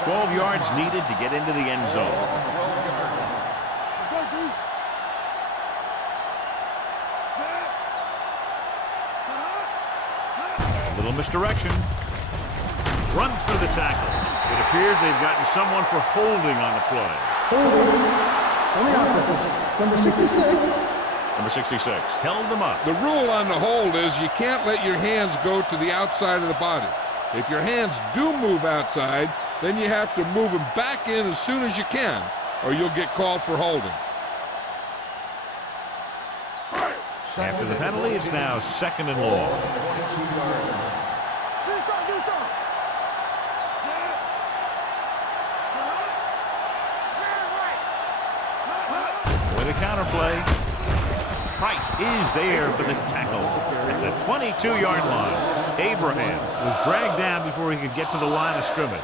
$12 yards needed to get into the end zone. A little misdirection. Runs through the tackle. It appears they've gotten someone for holding on the play. Holding on the offense. Number 66. Number 66 held them up. The rule on the hold is you can't let your hands go to the outside of the body. If your hands do move outside, then you have to move them back in as soon as you can, or you'll get called for holding. After the penalty, it's now 2nd and long. With a counterplay, Price is there for the tackle at the 22-yard line. Abraham was dragged down before he could get to the line of scrimmage.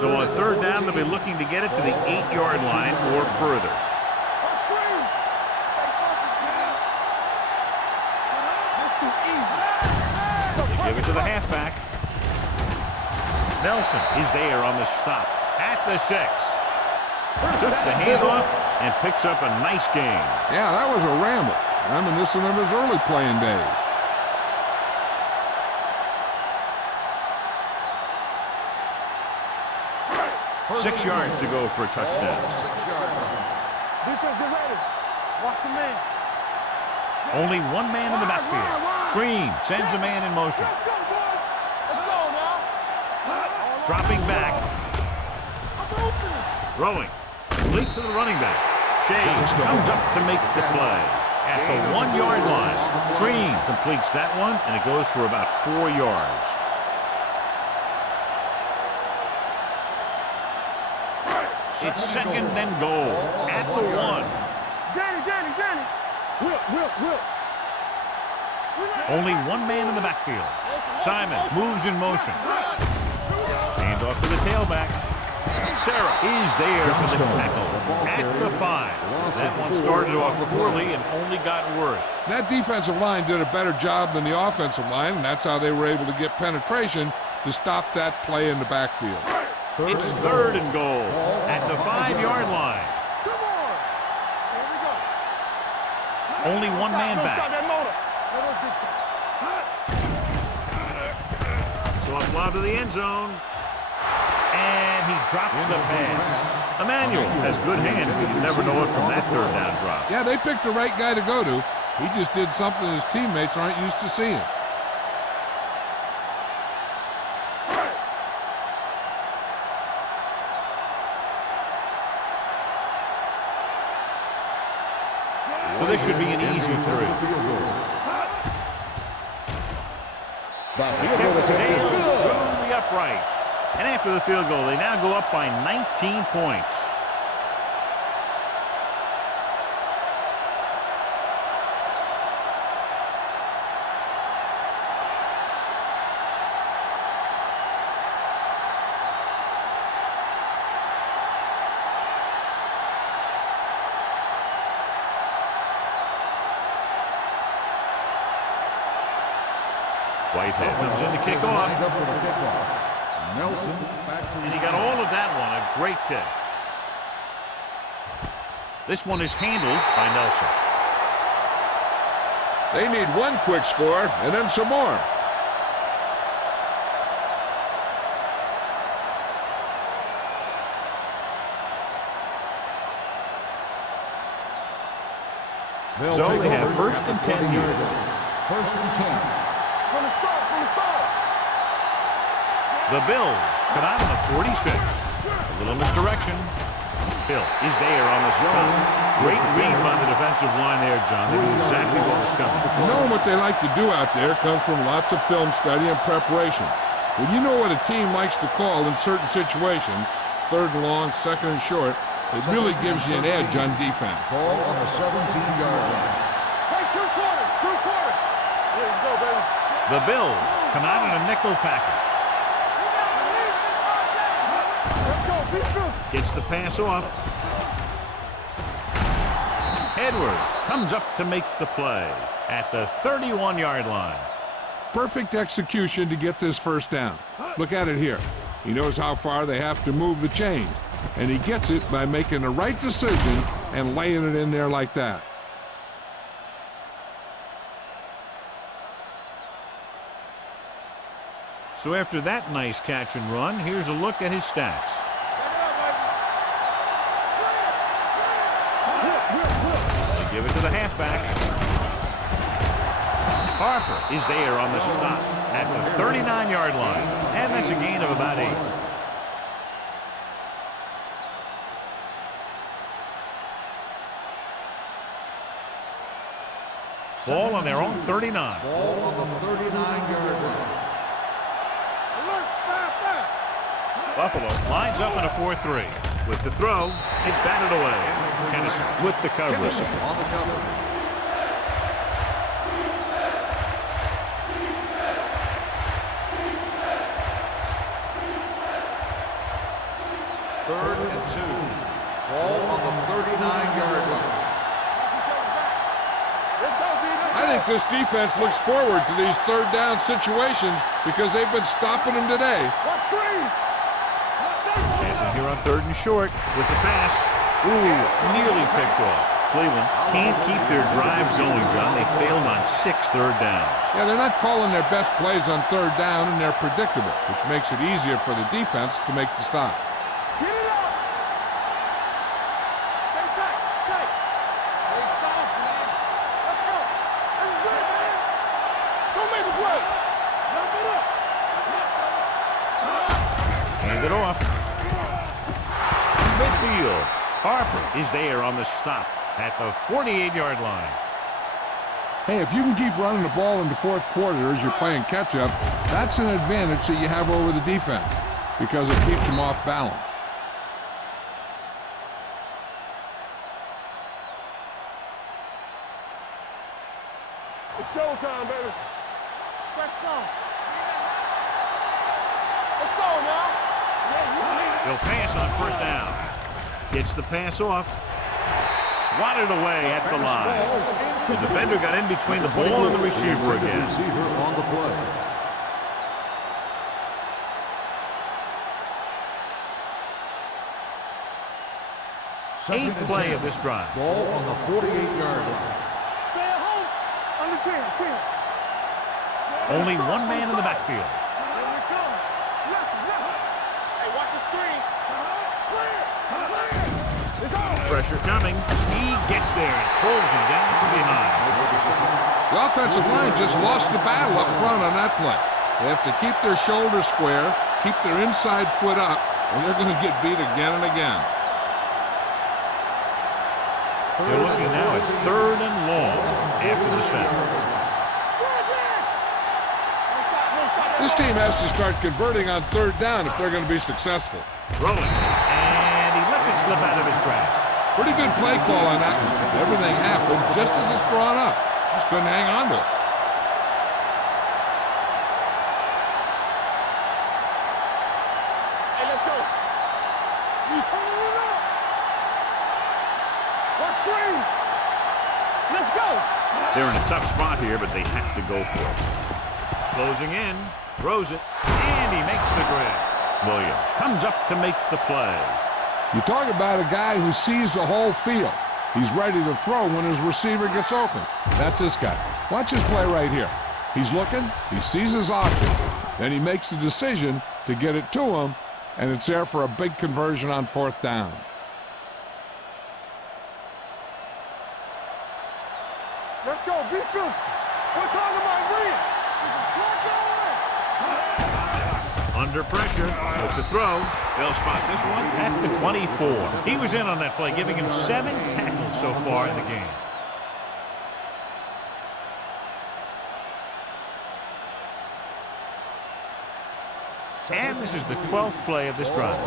So on 3rd down, they'll be looking to get it to the 8-yard line or further. They give it to the halfback. Nelson is there on the stop at the 6. Took the handoff and picks up a nice gain. Yeah, that was a ramble. Reminiscent of his early playing days. Six yards to go for a touchdown. Defense, get ready. Watch the man. Only one man in the backfield. Green sends a man in motion. Let's go, boys. Let's go now. Dropping back. Throwing. Complete to the running back. Shea comes up to make the play. At the 1-yard line. Green completes that one, and it goes for about 4 yards. It's 2nd and goal at the 1. Danny. Will. Only one man in the backfield. Simon moves in motion. Hand off to the tailback. Sarah is there for the tackle at the 5. That one started off poorly and only got worse. That defensive line did a better job than the offensive line, and that's how they were able to get penetration to stop that play in the backfield. It's 3rd and goal at the 5-yard line. Come on. Here we go. Only one man Stop back. that motor. Let us get you. So a fly to the end zone. And he drops the pass. Emmanuel has good hands, but you never know it from that 3rd down drop. Yeah, they picked the right guy to go to. He just did something his teammates aren't used to seeing. So this should be an easy 3. The kick sails through the uprights. And after the field goal, they now go up by 19 points. Whitehead comes in to kick off. Nelson back to And he got all of that one. A great kick. This one is handled by Nelson. They need one quick score and then some more. They'll So take they have over first at and the 10 here. 20-yard line. First and 10. From the start, from the start. The Bills come out on the 46. A little misdirection. Hill is there on the stop. Great read by the defensive line there, John. They knew exactly what was coming. Knowing what they like to do out there comes from lots of film study and preparation. When you know what a team likes to call in certain situations, third and long, second and short, it really gives you an edge on defense. Ball on the 17-yard line. Hey, two quarters, two quarters. Yeah, let's go, baby. The Bills come out in a nickel package. Let's go, defense. Gets the pass off. Edwards comes up to make the play at the 31-yard line. Perfect execution to get this first down. Look at it here. He knows how far they have to move the chains, and he gets it by making the right decision and laying it in there like that. So after that nice catch and run, here's a look at his stats. They give it to the halfback. Harper is there on the stop at the 39-yard line, and that's a gain of about 8. Ball on their own 39. Ball on the 39-yard line. Buffalo lines up in a 4-3. With the throw, it's batted away. Tennyson with the coverage. On the cover. Third and 2. Ball on the 39-yard line. I think this defense looks forward to these third down situations because they've been stopping them today. What screen? Passing here on 3rd and short with the pass. Ooh, nearly picked off. Cleveland can't keep their drives going, John. They failed on 6 third downs. Yeah, they're not calling their best plays on third down, and they're predictable, which makes it easier for the defense to make the stop. Get it up. Stay tight, tight. Stay soft, man. Let's go. That's it, man. Don't make a play. Knock it up. Hand it off. Midfield. Harper is there on the stop at the 48-yard line. Hey, if you can keep running the ball in the fourth quarter as you're playing catch-up, that's an advantage that you have over the defense because it keeps them off balance. It's showtime, baby. Let's go. Let's go now. Yeah, you see it. They'll pass on first down. Gets the pass off. Swatted away at the line. The defender got in between the ball and the receiver again. Receiver on the play. Eighth play of this drive. Ball on the 48-yard line. Stay at home. On the 10. Only one man in the backfield. Here we come. Left, left. Hey, watch the screen. Play it. Play it. It's on. Pressure coming. He gets there and pulls him down from behind. The offensive line just lost the battle up front on that play. They have to keep their shoulders square, keep their inside foot up, and they're going to get beat again and again. They're looking now at 3rd and long after the set. This team has to start converting on third down if they're going to be successful. Rolling. And he lets it slip out of his grasp. Pretty good play call on that one. Everything happened just as it's drawn up. Just couldn't hang on to it. Hey, let's go. You turn it up. What screen? Let's go. They're in a tough spot here, but they have to go for it. Closing in, throws it, and he makes the grab. Williams comes up to make the play. You talk about a guy who sees the whole field. He's ready to throw when his receiver gets open. That's this guy. Watch his play right here. He's looking, he sees his option, then he makes the decision to get it to him, and it's there for a big conversion on 4th down. Let's go. Be fearful. We're talking about winning. Under pressure with the throw. They'll spot this one at the 24. He was in on that play, giving him 7 tackles so far in the game. And this is the 12th play of this drive.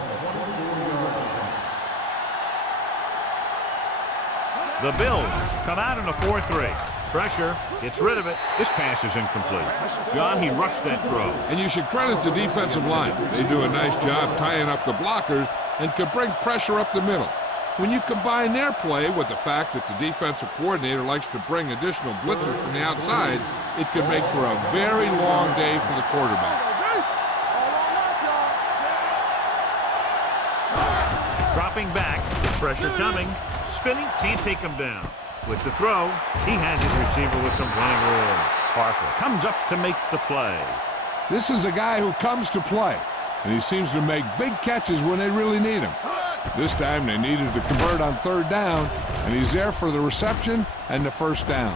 The Bills come out in a 4-3. Pressure, gets rid of it. This pass is incomplete. John, he rushed that throw. And you should credit the defensive line. They do a nice job tying up the blockers and can bring pressure up the middle. When you combine their play with the fact that the defensive coordinator likes to bring additional blitzers from the outside, it can make for a very long day for the quarterback. Dropping back, pressure coming, spinning, can't take him down. With the throw, he has his receiver with some running room. Parker comes up to make the play. This is a guy who comes to play, and he seems to make big catches when they really need him. This time they needed to convert on 3rd down, and he's there for the reception and the 1st down.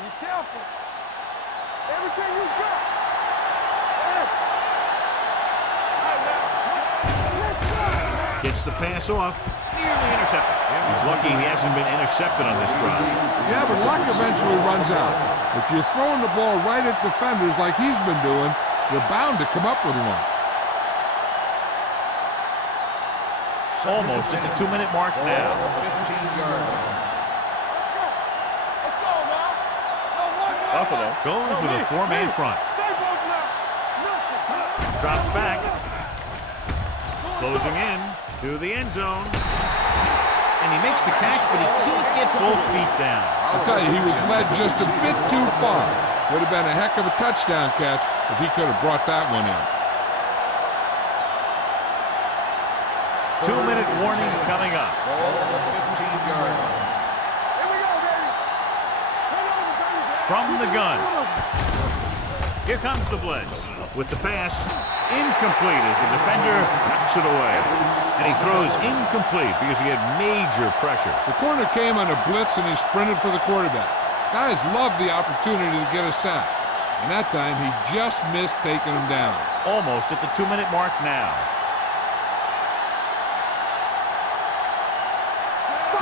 Be careful. Everything you got. Gets the pass off, nearly intercepted. He's lucky he hasn't been intercepted on this drive. Yeah, but luck eventually runs out. If you're throwing the ball right at defenders like he's been doing, you're bound to come up with one. Almost at the 2-minute mark now. 15-yard line. Let's go, man. Buffalo goes with a 4-man front. Drops back. Closing in to the end zone. And he makes the catch, but he can't get both feet down. I'll tell you, he was led just a bit too far. Would have been a heck of a touchdown catch if he could have brought that one in. 2-minute warning coming up. Ball on the 15-yard line. Here we go, baby. From the gun. Here comes the blitz. With the pass, incomplete as the defender knocks it away. And he throws incomplete because he had major pressure. The corner came on a blitz and he sprinted for the quarterback. Guys love the opportunity to get a sack. And that time he just missed taking him down. Almost at the 2-minute mark now.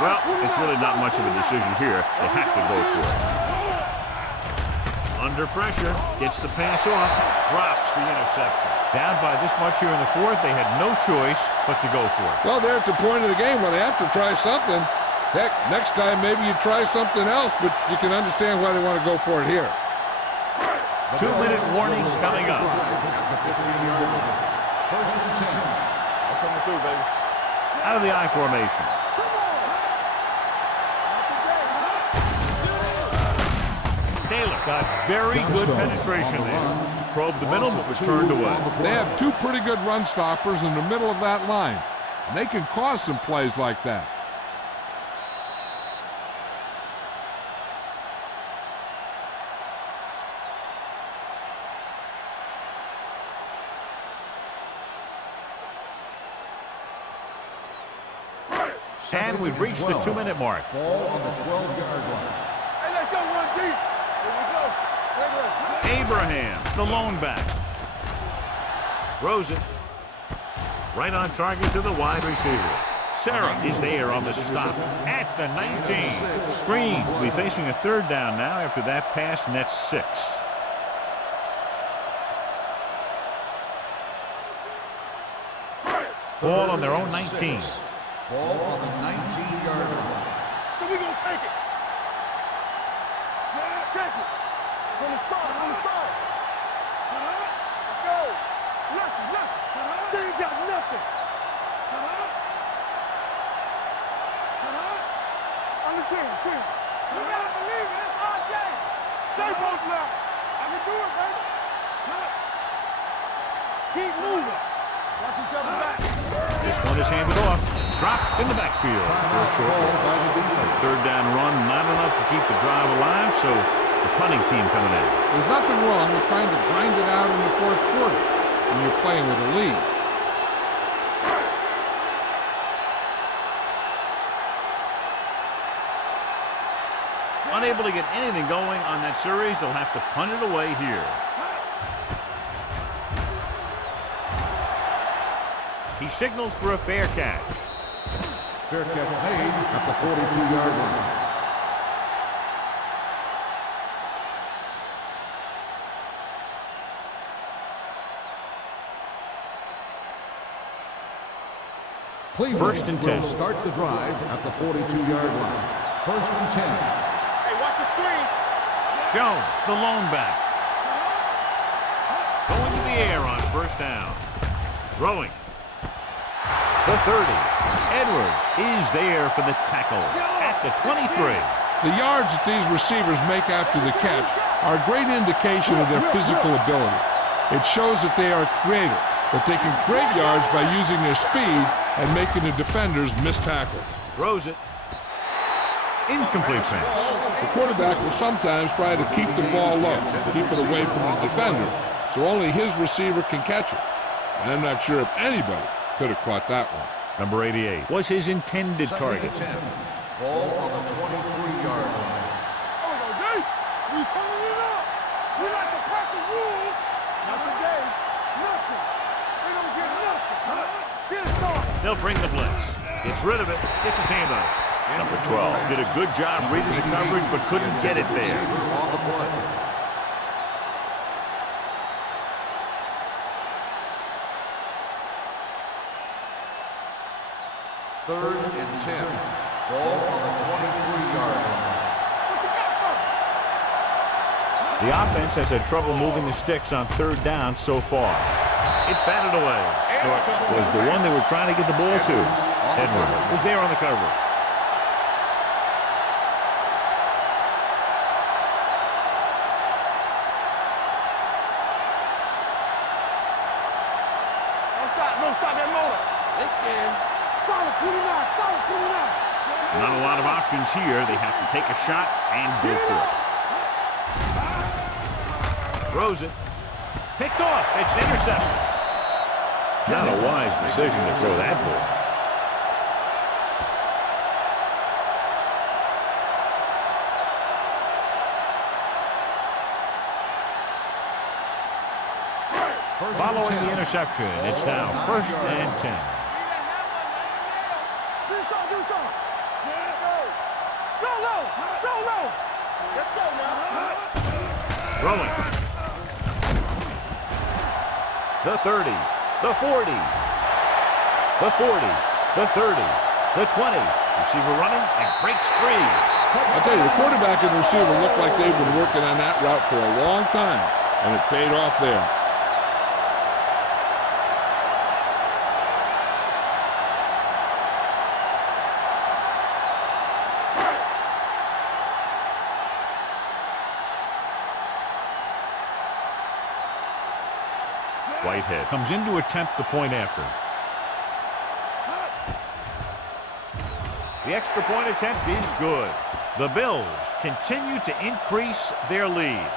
Well, it's really not much of a decision here. They have to go for it. Under pressure, gets the pass off, drops the interception. Down by this much here in the 4th, they had no choice but to go for it. Well, they're at the point of the game where they have to try something. Heck, next time maybe you try something else, but you can understand why they want to go for it here. 2-minute warnings coming up. 15-yard line. 1st and 10. I'm coming through, baby. Out of the I formation. Taylor got very good penetration there. Probed the middle, but was turned away. They have 2 pretty good run stoppers in the middle of that line, and they can cause some plays like that. And we've reached the 2-minute mark. Ball on the 12-yard line. Hey, let's go, 1 deep. Here we go. Abraham, the lone back. Throws it. Right on target to the wide receiver. Sarah is there on the stop at the 19. Screen will be facing a 3rd down now after that pass nets 6. Ball on their own 19. Ball on the 19-yard line. So we gonna take it. Check it. From the start, from the start. Let's go. Nothing, nothing. They ain't got nothing. On the 10. You gotta believe it. It's our game. Stay both left. I can do it, baby. Keep moving. Watch each other back. This one is handed off. Dropped in the backfield for a short loss. 3rd down run, not enough to keep the drive alive, so the punting team coming in. There's nothing wrong with trying to grind it out in the 4th quarter. When you're you're playing with a lead. Unable to get anything going on that series, they'll have to punt it away here. He signals for a fair catch. Fair catch made at the 42-yard line. Cleveland First and 10. will start the drive at the 42-yard line. First and 10. Hey, watch the screen. Jones, the lone back. Going to the air on first down. Throwing. The 30. Edwards is there for the tackle at the 23. The yards that these receivers make after the catch are a great indication of their physical ability. It shows that they are creative, that they can create yards by using their speed and making the defenders miss tackles. Throws it. Incomplete pass. The quarterback will sometimes try to keep the ball low, keep it away from the defender, so only his receiver can catch it. And I'm not sure if anybody could have caught that one. Number 88 was his intended target. Second and 10. Ball on the 23-yard line. Oh, no, Dave. We turning it up. We like the Packers rules. Not today. Nothing. They don't get nothing. Get it started. They'll bring the blitz. Gets rid of it. Gets his hand on it. Number 12 did a good job reading the coverage, but couldn't get it there. On the play. Third and 10. Ball on the 23-yard line. What you got for me? The offense has had trouble moving the sticks on third down so far. It's batted away. Norton was the one they were trying to get the ball to. Edwards was there on the coverage. Don't stop that motor. They scared. Solid 29, solid 29. Not a lot of options here. They have to take a shot and go for it. Throws it. Picked off. It's intercepted. Not a wise decision to throw that ball. Following the interception, it's now first and 10. Do something. Go low. Let's go now. Throwing. The 30, the 40, the 40, the 30, the 20. Receiver running and breaks free. I'll tell you, the quarterback and the receiver look like they've been working on that route for a long time, and it paid off there. Whitehead comes in to attempt the point after. The extra point attempt is good. The Bills continue to increase their lead.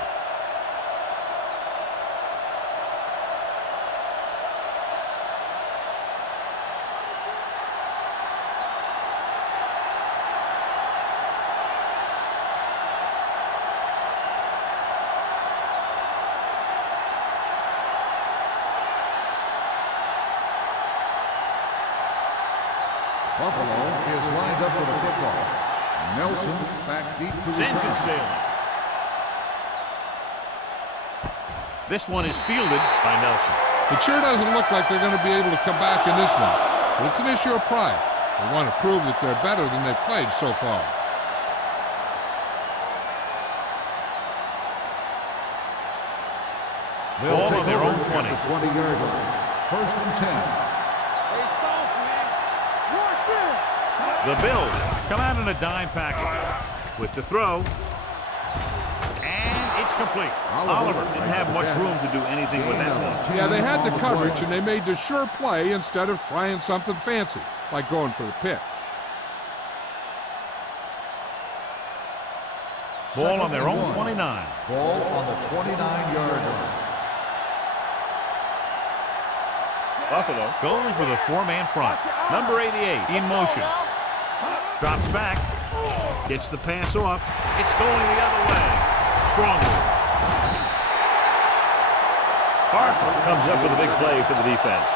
Buffalo is lined up for the kickoff. Nelson back deep to Sends it return. sailing. This one is fielded by Nelson. It sure doesn't look like they're going to be able to come back in this one, but it's an issue of pride. They want to prove that they're better than they've played so far. They'll Ball take on their over own 20. at the 20-yard line. First and 10. Hey, soft, man. Watch it. The Bills come out in a dime package with the throw. And it's complete. Oliver didn't have much room to do anything with that one. Yeah, they had the coverage, and they made the sure play instead of trying something fancy, like going for the pick. Ball on their Second own and 29. Ball on the 29-yard line. Buffalo goes with a 4-man front. Number 88 in motion. Drops back. Gets the pass off. It's going the other way. Strong move. Barkley comes up with a big play for the defense.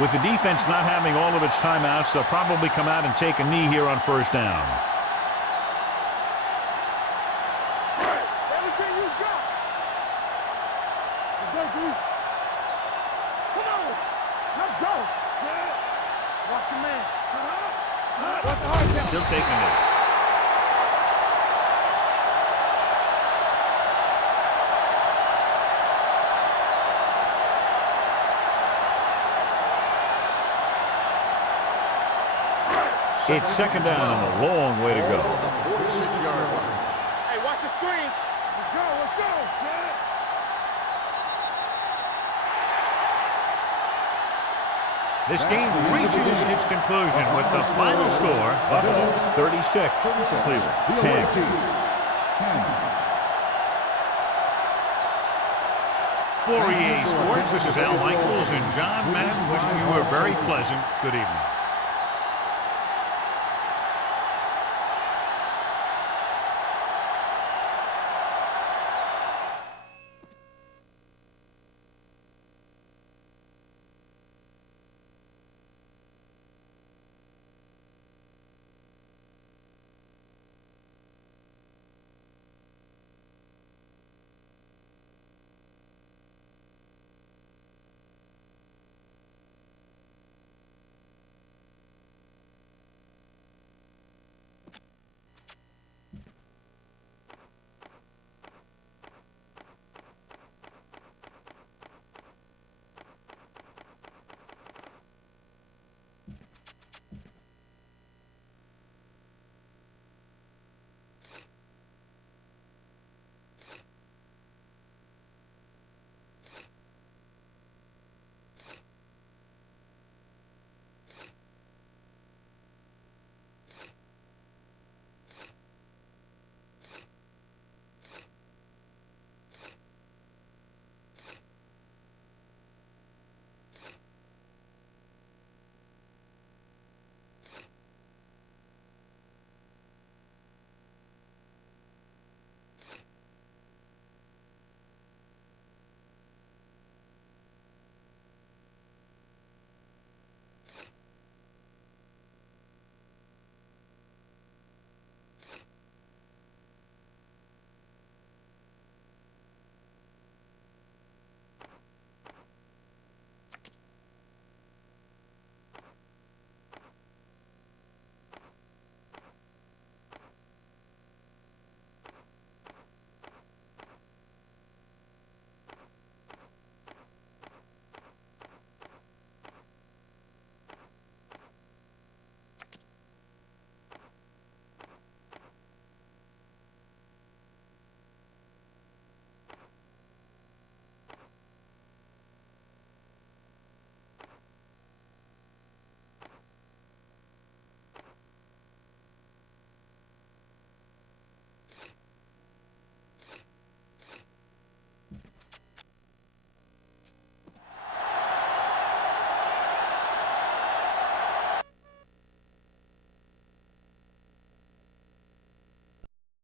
With the defense not having all of its timeouts, they'll probably come out and take a knee here on first down. Everything you got. Let's go, dude. Come on. Let's go. Watch your man. Watch the hard down. He'll take a knee. It's second down and a long way to go. The 46-yard line. Hey, watch the screen. Let's go. Let's go. This game reaches its conclusion with the final score. Buffalo 36, Cleveland 10. For EA Sports, this is Al Michaels and John Madden wishing you a very pleasant good evening.